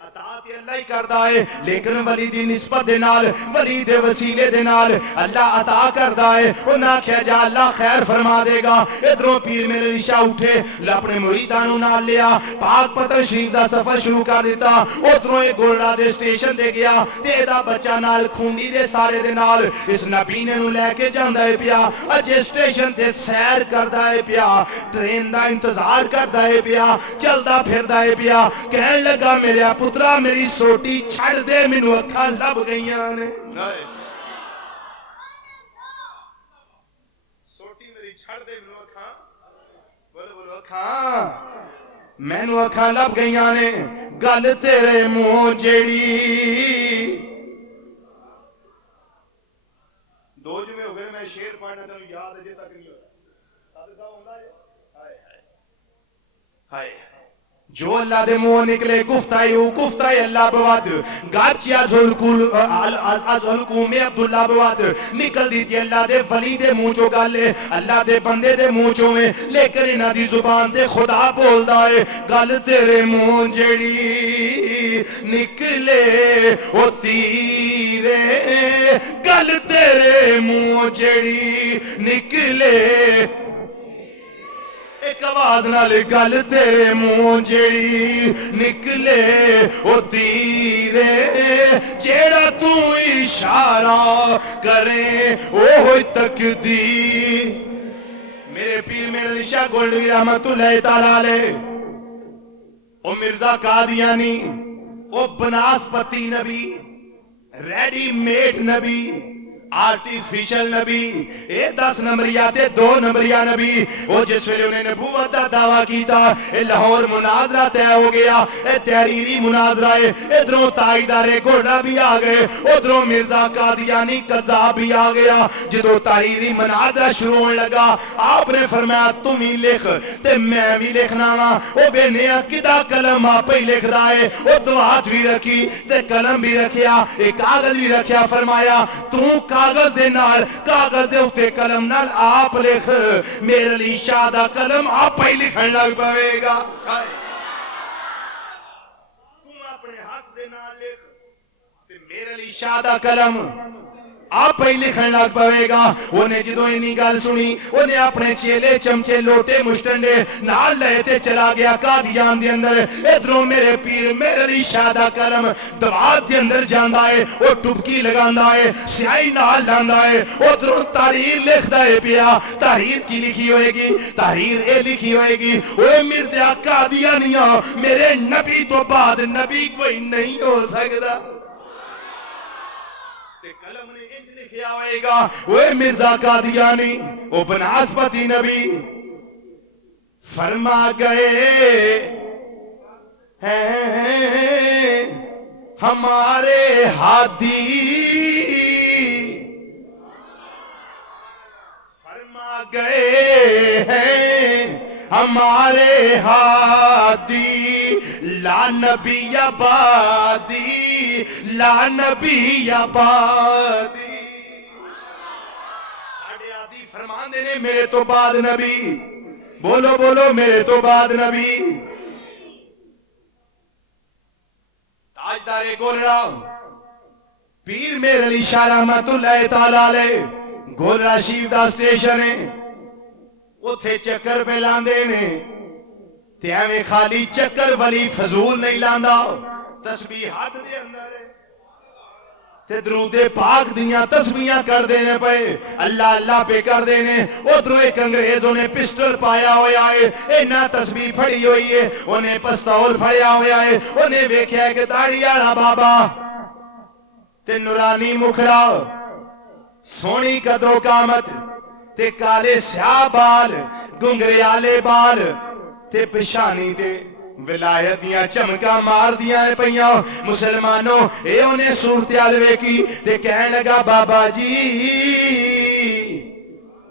عطا تے اللہ ہی کردا ہے لیکن ولی دی نسبت دے نال ولی دے وسیلے دے نال اللہ عطا کردا ہے انہاں آکھیا جا اللہ خیر فرما دے گا ادھروں پیر میرے رشا اٹھے اپنے مریداں نوں نال لیا پاک پتن شریف دا سفر شروع کر دیتا ادھروں ایک گولڑا دے سٹیشن دے گیا تے دا بچہ نال کھونڈی دے سارے دے نال اس نبی نے نوں لے کے جاندا ہے پیا اجے سٹیشن تے سیر کردا ہے پیا ٹرین دا انتظار کردا ہے پیا چلدا پھردا ہے پیا کہن لگا میرے پترا میری سوٹی چھڑ دے مینوں اکھاں لب گئیاں نے سوٹی میری چھڑ دے مینوں اکھاں بولو اکھاں مینوں اکھاں لب گئیاں نے گل تیرے منہ جیڑی دو جمعے ہو گئے میں شعر پڑھنا تینوں یاد اجے تک نہیں ہوتا صاحب ہوندا ہے ہائے ہائے جو اللہ دے منہ نکلے گفتائی اللہ بواد گارچیا ذوالقوم عبداللہ بواد نکل دیتی اللہ دے ولی دے منہ چو گالے اللہ دے بندے دے منہ چو میں لیکن انہاں دی زبان تے خدا بول دائے گل تیرے منہ جڑی نکلے او تیرے گل تیرے منہ جڑی نکلے ایک آواز نال گل تیرے منہ جڑی نکلے او تیرے جیڑا تو اشارہ کرے او ہوئی تقدیر میرے پیر میرے نشا گولڈوی رحمت اللہ تعالیٰ علیہ او مرزا قادیانی او بناسپتی نبی ریڈی میڈ نبی آرٹیفیشل نبی اے 10 نمبریات 2 نمبریہ نبی وہ جس ویلے انہیں نبوت دا دعویٰ کیتا اے لاہور مناظرہ طے ہو گیا اے تحریری مناظرہ ہے ادھروں تائیدارے گھوڑا بھی آگئے ادھروں مرزا قادیانی قذاب بھی آگیا جدو تحریری مناظرہ شروع ہونے لگا آپ نے فرمایا تم ہی لکھ تے میں بھی لکھنا وا او بے نیا کدا قلم آپ ہی لکھ رہا ہے او دو ہاتھ بھی رکھی تے قلم بھی رکھیا ایک کاغذ بھی رکھیا فرمایا تم کاغذ دے نال کاغذ دے اتے قلم نال آپ لکھ میرے علی شاہ دا قلم آپ ہی لکھن لگ پوے گا تم اپنے ہاتھ دے نال لکھ تے میرے علی شاہ دا قلم آپ ہی لکھن لگ پوے گا انہیں جدو انہی گل سنی انہیں اپنے چیلے چمچے لوٹے مشٹنڈے نال لے تے چلا گیا قادیان دے اندر ادھروں میرے پیر میرے علی شاہ دا قلم دوات دے اندر جاندا ہے وہ ٹبکی لگاندا ہے سیاہی نال لاندا ہے ادھروں تحریر لکھدا ہے پیا تحریر کی لکھی ہوئے گی تحریر اے لکھی ہوئے گی اوے مرزا قادیانیاں میرے نبی تو بعد نبی کوئی نہیں ہو سکتا قلم نے انج لکھیا ہوئے گا وہ مرزا قادیانی وہ بناسپتی نبی فرما گئے ہیں ہمارے ہادی فرما گئے ہیں ہمارے ہادی لا نبی آبادی لا نبی آبادی ساڑھے آدھی فرمان دینے میرے تو بعد نبی بولو بولو میرے تو بعد نبی تاجدار گولڑا پیر میرے علی شاہ رحمت اللہ تعالیٰ علیہ گولڑا شیف دا سٹیشن ہے اتھے چکر پہ لاندے نے تے ایویں خالی چکر ولی فضول نہیں لاندا تسبیح ہاتھ دے اندر ہے تے درود پاک دیاں تسبیحاں کر دینے پے اللہ اللہ پہ کر دینے ادھروں ایک انگریزوں نے پسٹل پایا ہویا ہے اینا تسبیح پھڑی ہوئی ہے انہیں پستول پھڑیا ہویا ہے انہیں ویکھیا ہے کہ داڑھی والا بابا تے نورانی مکھڑا سونی قدر قامت تے کالے سیاہ بال گنگرے آلے بال تے پشانی تے ولایت دیاں چمکا مار دیاں پئیاں مسلمانوں اے انہیں صورتحال ویکھی تے کہنے لگا بابا جی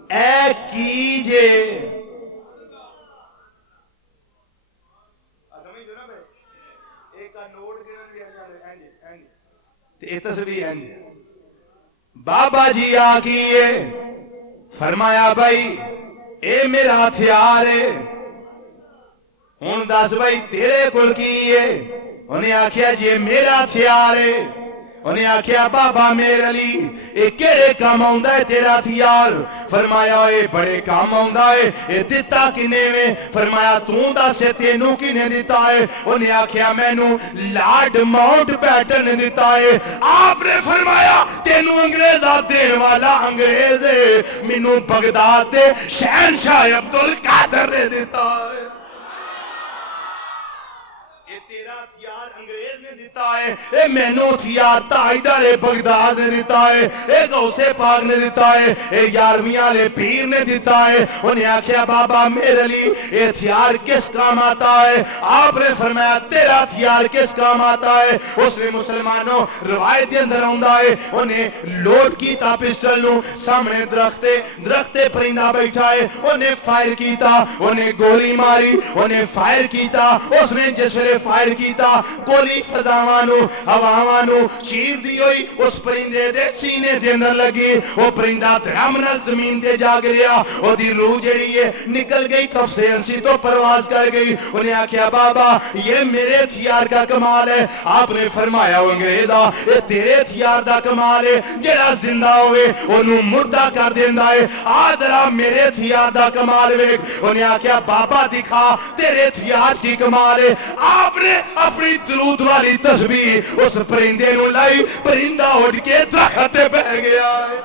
اے کیجے تے تصویر ہیں بابا جی آکیے فرمایا بھائی اے میرا ہتھیار ہے ہن دس بھائی تیرے کول کی ہے انہیں آکھیا جی میرا ہتھیار ہے. انہیں آکھیا بابا میر علی اے کیڑے کام آندا ہے تیرا ہتھیار؟ فرمایا اے بڑے کام آندا ہے. اے دتا کنے میں؟ فرمایا توں دس تینوں کنے دتا ہے؟ انہیں آکھیا مینوں لارڈ ماؤنٹ بیٹن نے دتا ہے. آپ نے فرمایا تینوں انگریزا دین والا انگریز ہے، مینوں بغداد دے شہنشاہ عبدالقادر نے دتا ہے. تیرا ہتھیار انگریز نے دیتا ہے، اے مینوں ہتھیار تاجدار بغداد نے دیتا ہے، اے غوث پاک نے دیتا ہے، اے 11ویں والے پیر نے دیتا ہے. انہیں آکھیا بابا میرے لیے اے ہتھیار کس کام آتا ہے؟ آپ نے فرمایا تیرا ہتھیار کس کام آتا ہے؟ اس نے مسلمانوں روایت اندر آندا ہے انہیں لوڈ کیتا پسٹل نو، سامنے درخت پرندہ بیٹھا ہے، انہیں فائر کیتا، انہیں گولی ماری، انہیں فائر کیتا. اس نے جس ویلے فائر کیتا گولی فضاوانو ہواوانو چیر دی ہوئی اس پرندے دے سینے دے اندر لگی. وہ پرندہ درام نال زمین تے جا گریا، وہ دی روح جڑی ہے نکل گئی، کفسے انسی تو پرواز کر گئی. انہیں آکھیا بابا یہ میرے ہتھیار کا کمال ہے. آپ نے فرمایا انگریزا یہ تیرے ہتھیار دا کمال ہے، جڑا زندہ ہوئے انہوں مردہ کر دیندا ہے. آج ذرا میرے ہتھیار دا کمال ویکھ. انہیں آکھیا بابا دکھا تیرے ہتھیار کی کمال ہے. آپ نے اپنی درود والی تسبیح اس پرندے نو لائی، پرندہ اڑ کے درخت تے بیٹھ گیا ہے.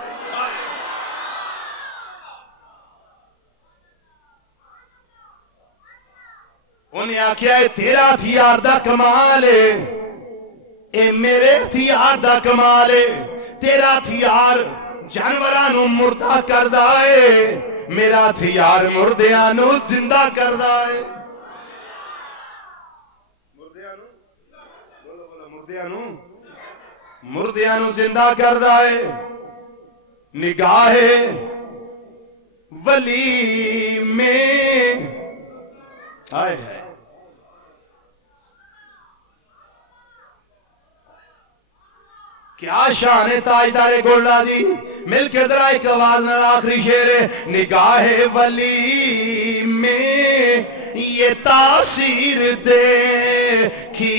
انہیں آکھیا اے تیرا ہتھیار دا کمال ہے، اے میرے ہتھیار دا کمال ہے. تیرا ہتھیار جانوراں نو مردہ کردا ہے، میرا ہتھیار مردیاں نو زندہ کردا ہے. مردیاں نو زندہ کردا ہے. نگاہ ولی میں آئے ہے کیا شان ہے تاجدار گولڈا دی. مل کے ذرا ایک آواز نہ آخری شعر ہے. نگاہ ولی میں یہ تاثیر دیکھی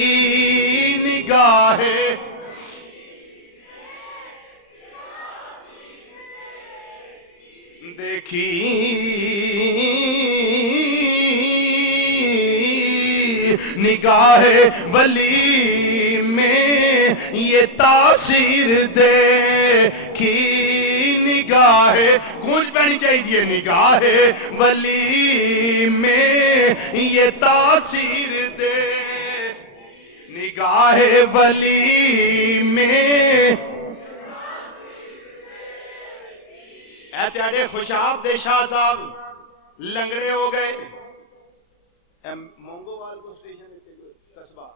نگاہ دیکھی نگاہ ولی میں یہ تاثیر دیکھی نگاہ گونج پہنی چاہیے. نگاہ ولی میں یہ تاثیر دے نگاہ ولی میں. اے تیارے خوشاب دے شاہ صاحب لنگڑے ہو گئے. مونگووال کو سٹیشن قصبہ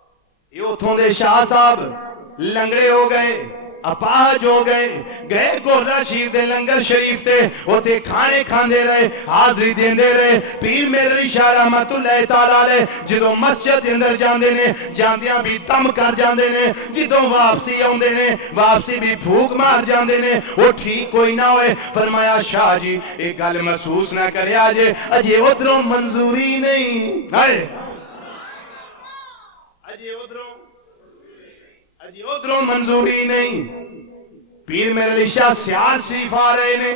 یہ اتھوں دے شاہ صاحب لنگڑے ہو گئے، اپاہج ہو گئے. گئے گورا شیر دے لنگر شریف تے اوتے کھانے کھاندے رہے، حاضری دیندے رہے. پیر میرے شاہ رحمت اللہ تعالی علیہ جدوں مسجد دے اندر جاندے نے جاندیاں بھی دم کر جاندے نے، جدوں واپسی آوندے نے واپسی بھی بھوک مار جاندے نے. وہ ٹھیک کوئی نہ ہوئے. فرمایا شاہ جی ایک گل محسوس نہ کریا جے اجے ادھروں منظوری نہیں، ہائے اجے ادھروں منظوری نہیں. پیر میرے علی شاہ سیال شریف آ رہے نے،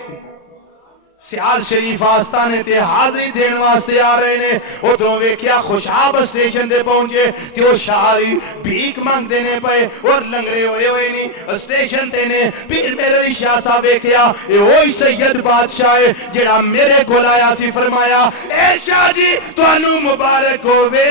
سیال شریف آستانے تے حاضری دین واسطے آ رہے نے. ادھروں ویکھیا خوشاب اسٹیشن دے پہنچے تے وہ شاہری بھیک مانگ دینے پئے اور لنگڑے ہوئے نہیں اسٹیشن تے نے. پیر میرے علی شاہ صاحب ویکھیا اے وہی سید بادشاہ ہے جڑا میرے کول آیا سی. فرمایا اے شاہ جی تانوں مبارک ہووے،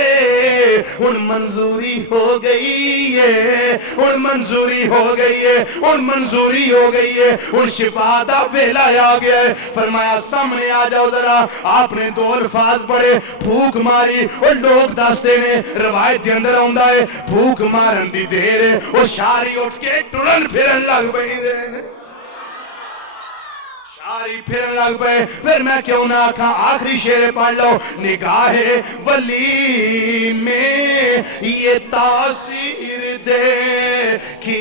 ہن منظوری ہو گئی ہے، ہن منظوری ہو گئی ہے، ہن منظوری ہو گئی ہے، ہن شفا دا ویلا آ گیا ہے. فرمایا سامنے آ جاؤ ذرا. آپ نے دو الفاظ پڑھے، بھوک ماری. اور لوگ دستے نے روایت کے اندر آندا ہے بھوک مارن دی دیر ہے وہ شاری اٹھ کے ٹرن پھرن لگ پئی دے شاری پھرن لگ پئے. پھر میں کیوں نہ آکھاں آخری شعر پڑھ لو. نگاہ ولی میں یہ تاثیر دیکھی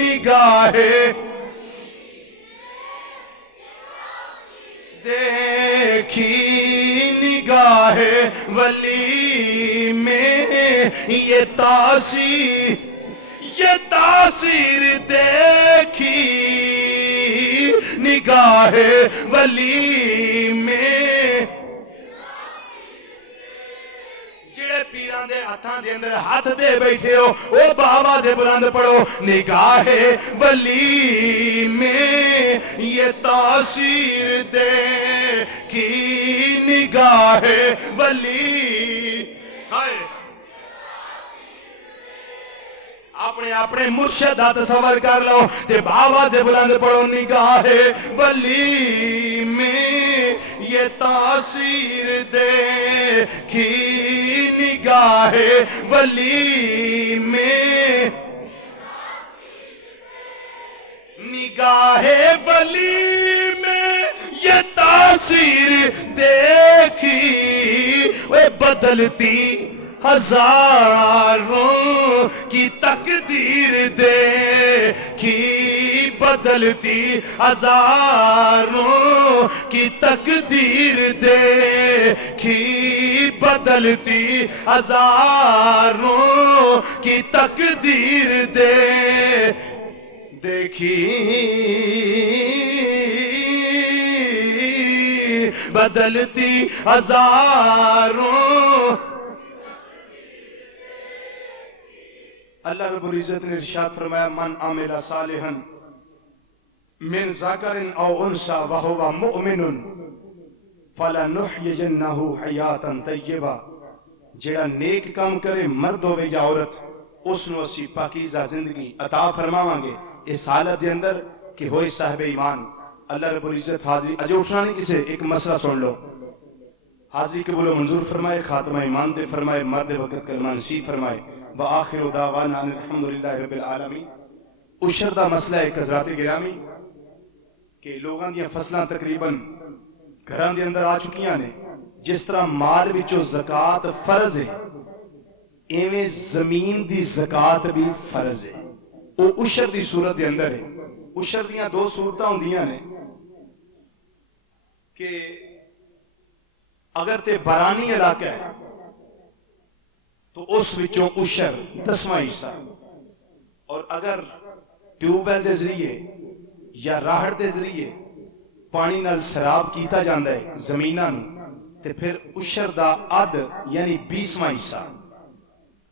نگاہ دیکھی نگاہ ولی میں یہ تاثیر دیکھی نگاہ ولی میں جڑے پیران دے ہاتھاں دے اندر ہاتھ دے بیٹھے ہو او بابا سے بلند پڑھو نگاہ ولی میں یہ تاثیر دیکھی نگاہ ولی اپنے مرشد دا تصور کر لو تے بابا سے بلند پڑھو نگاہ ولی میں یہ تاثیر دیکھی نگاہ ولی میں نگاہ ولی میں یہ تاثیر دیکھی وہ بدلتی ہزاروں کی تقدیر دیکھی بدلتی ہزاروں کی تقدیر دیکھی بدلتی ہزاروں کی تقدیر دیکھی بدلتی ہزاروں اللہ رب العزت نے ارشاد فرمایا من عمل صالحا من ذکر او انثى وهو مؤمن فلنحيينه حیاتا طیبہ جڑا نیک کام کرے مرد ہوے یا عورت اس نو اسی پاکیزہ زندگی عطا فرماواں گے اس حالت دے اندر کہ ہوئے صاحب ایمان اللہ رب العزت حاضری اجے اٹھنا نہیں کسے ایک مسئلہ سن لو حاضری قبول و منظور فرمائے خاتمہ ایمان دے فرمائے مرد وقت کلمہ نصیب فرمائے وآخر دعوانا الحمدللہ رب العالمین اشر دا مسئلہ ایک حضرات گرامی کہ لوگاں دیاں فصلاں تقریباً گھراں دے اندر آ چکیاں نے جس طرح مال وچوں زکاة فرض ہے ایویں زمین دی زکاة بھی فرض ہے وہ اشر دی صورت دے اندر ہے اشر دیاں دو صورتاں ہوندیاں نے کہ اگر تے بارانی علاقہ ہے تو اس وچوں اشر 10واں حصہ اور اگر ٹیوب ویل دے ذریعے یا راہڑ دے ذریعے پانی نال سراب کیتا جاندا ہے زمیناں نوں تے پھر اشر دا عد یعنی 20واں حصہ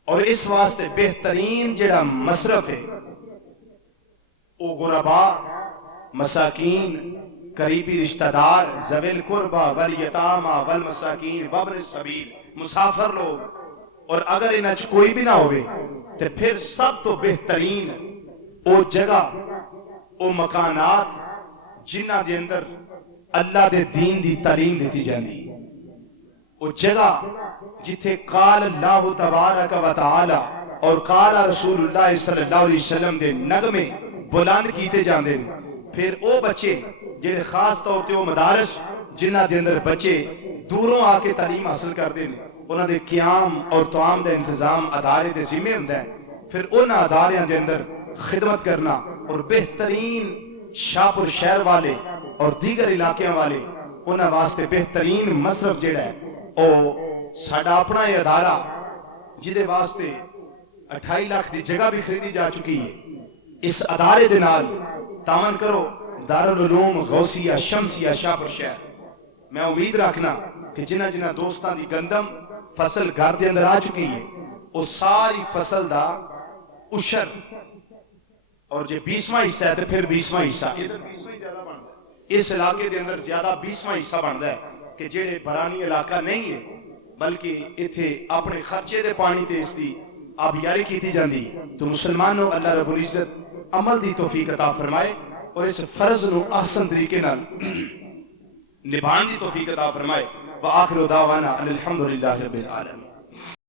اور اس واسطے بہترین جڑا مصرف ہے او غربا مساکین قریبی رشتہ دار ذوی القربى والیتامی والمساکین وابن السبیل مسافر لوگ اور اگر انہاں چ کوئی بھی نہ ہوئے تو پھر سب تو بہترین او جگہ او مکانات جنہاں دے اندر اللہ دے دین دی تعلیم دیتی جاندی او جگہ جتھے قال اللہ تبارک و تعالی اور قال رسول اللہ صلی اللہ علیہ وسلم دے نغمے بلند کیتے جاندے نے پھر او بچے جڑے خاص طور تے او مدارس جنہاں دے اندر بچے دوروں آ کے تعلیم حاصل کردے نے انہاں دے قیام اور طعام دا انتظام ادارے دے ذمہ ہوندا ہے پھر انہاں اداریاں دے اندر خدمت کرنا اور بہترین شاہپور شہر والے اور دیگر علاقیاں والے انہاں واسطے بہترین مصرف جڑا ہے او ساڈا اپنا یہ ادارہ جدے واسطے 28 لاکھ دی جگہ بھی خریدی جا چکی ہے اس ادارے دے نال تعاون کرو دارالعلوم غوثیہ شمسیہ شاہپور شہر میں امید رکھنا کہ جنہ جنہ دوستاں دی گندم فصل گھر دے اندر آ چکی ہے وہ ساری فصل دا اشر اور جے 20واں حصہ ہے تو پھر 20واں حصہ ادھر 20واں زیادہ بنتا ہے اس علاقے دے اندر زیادہ 20واں حصہ بنتا ہے کہ جڑے برانی علاقہ نہیں ہے بلکہ ایتھے اپنے خرچے دے پانی تے اس دی آبیاری کیتی جاندی تو مسلمانوں اللہ رب العزت عمل دی توفیق عطا فرمائے اور اس فرض نو احسن طریقے نال نبھان دی توفیق عطا فرمائے وآخر دعوانا الحمدللہ رب العالمین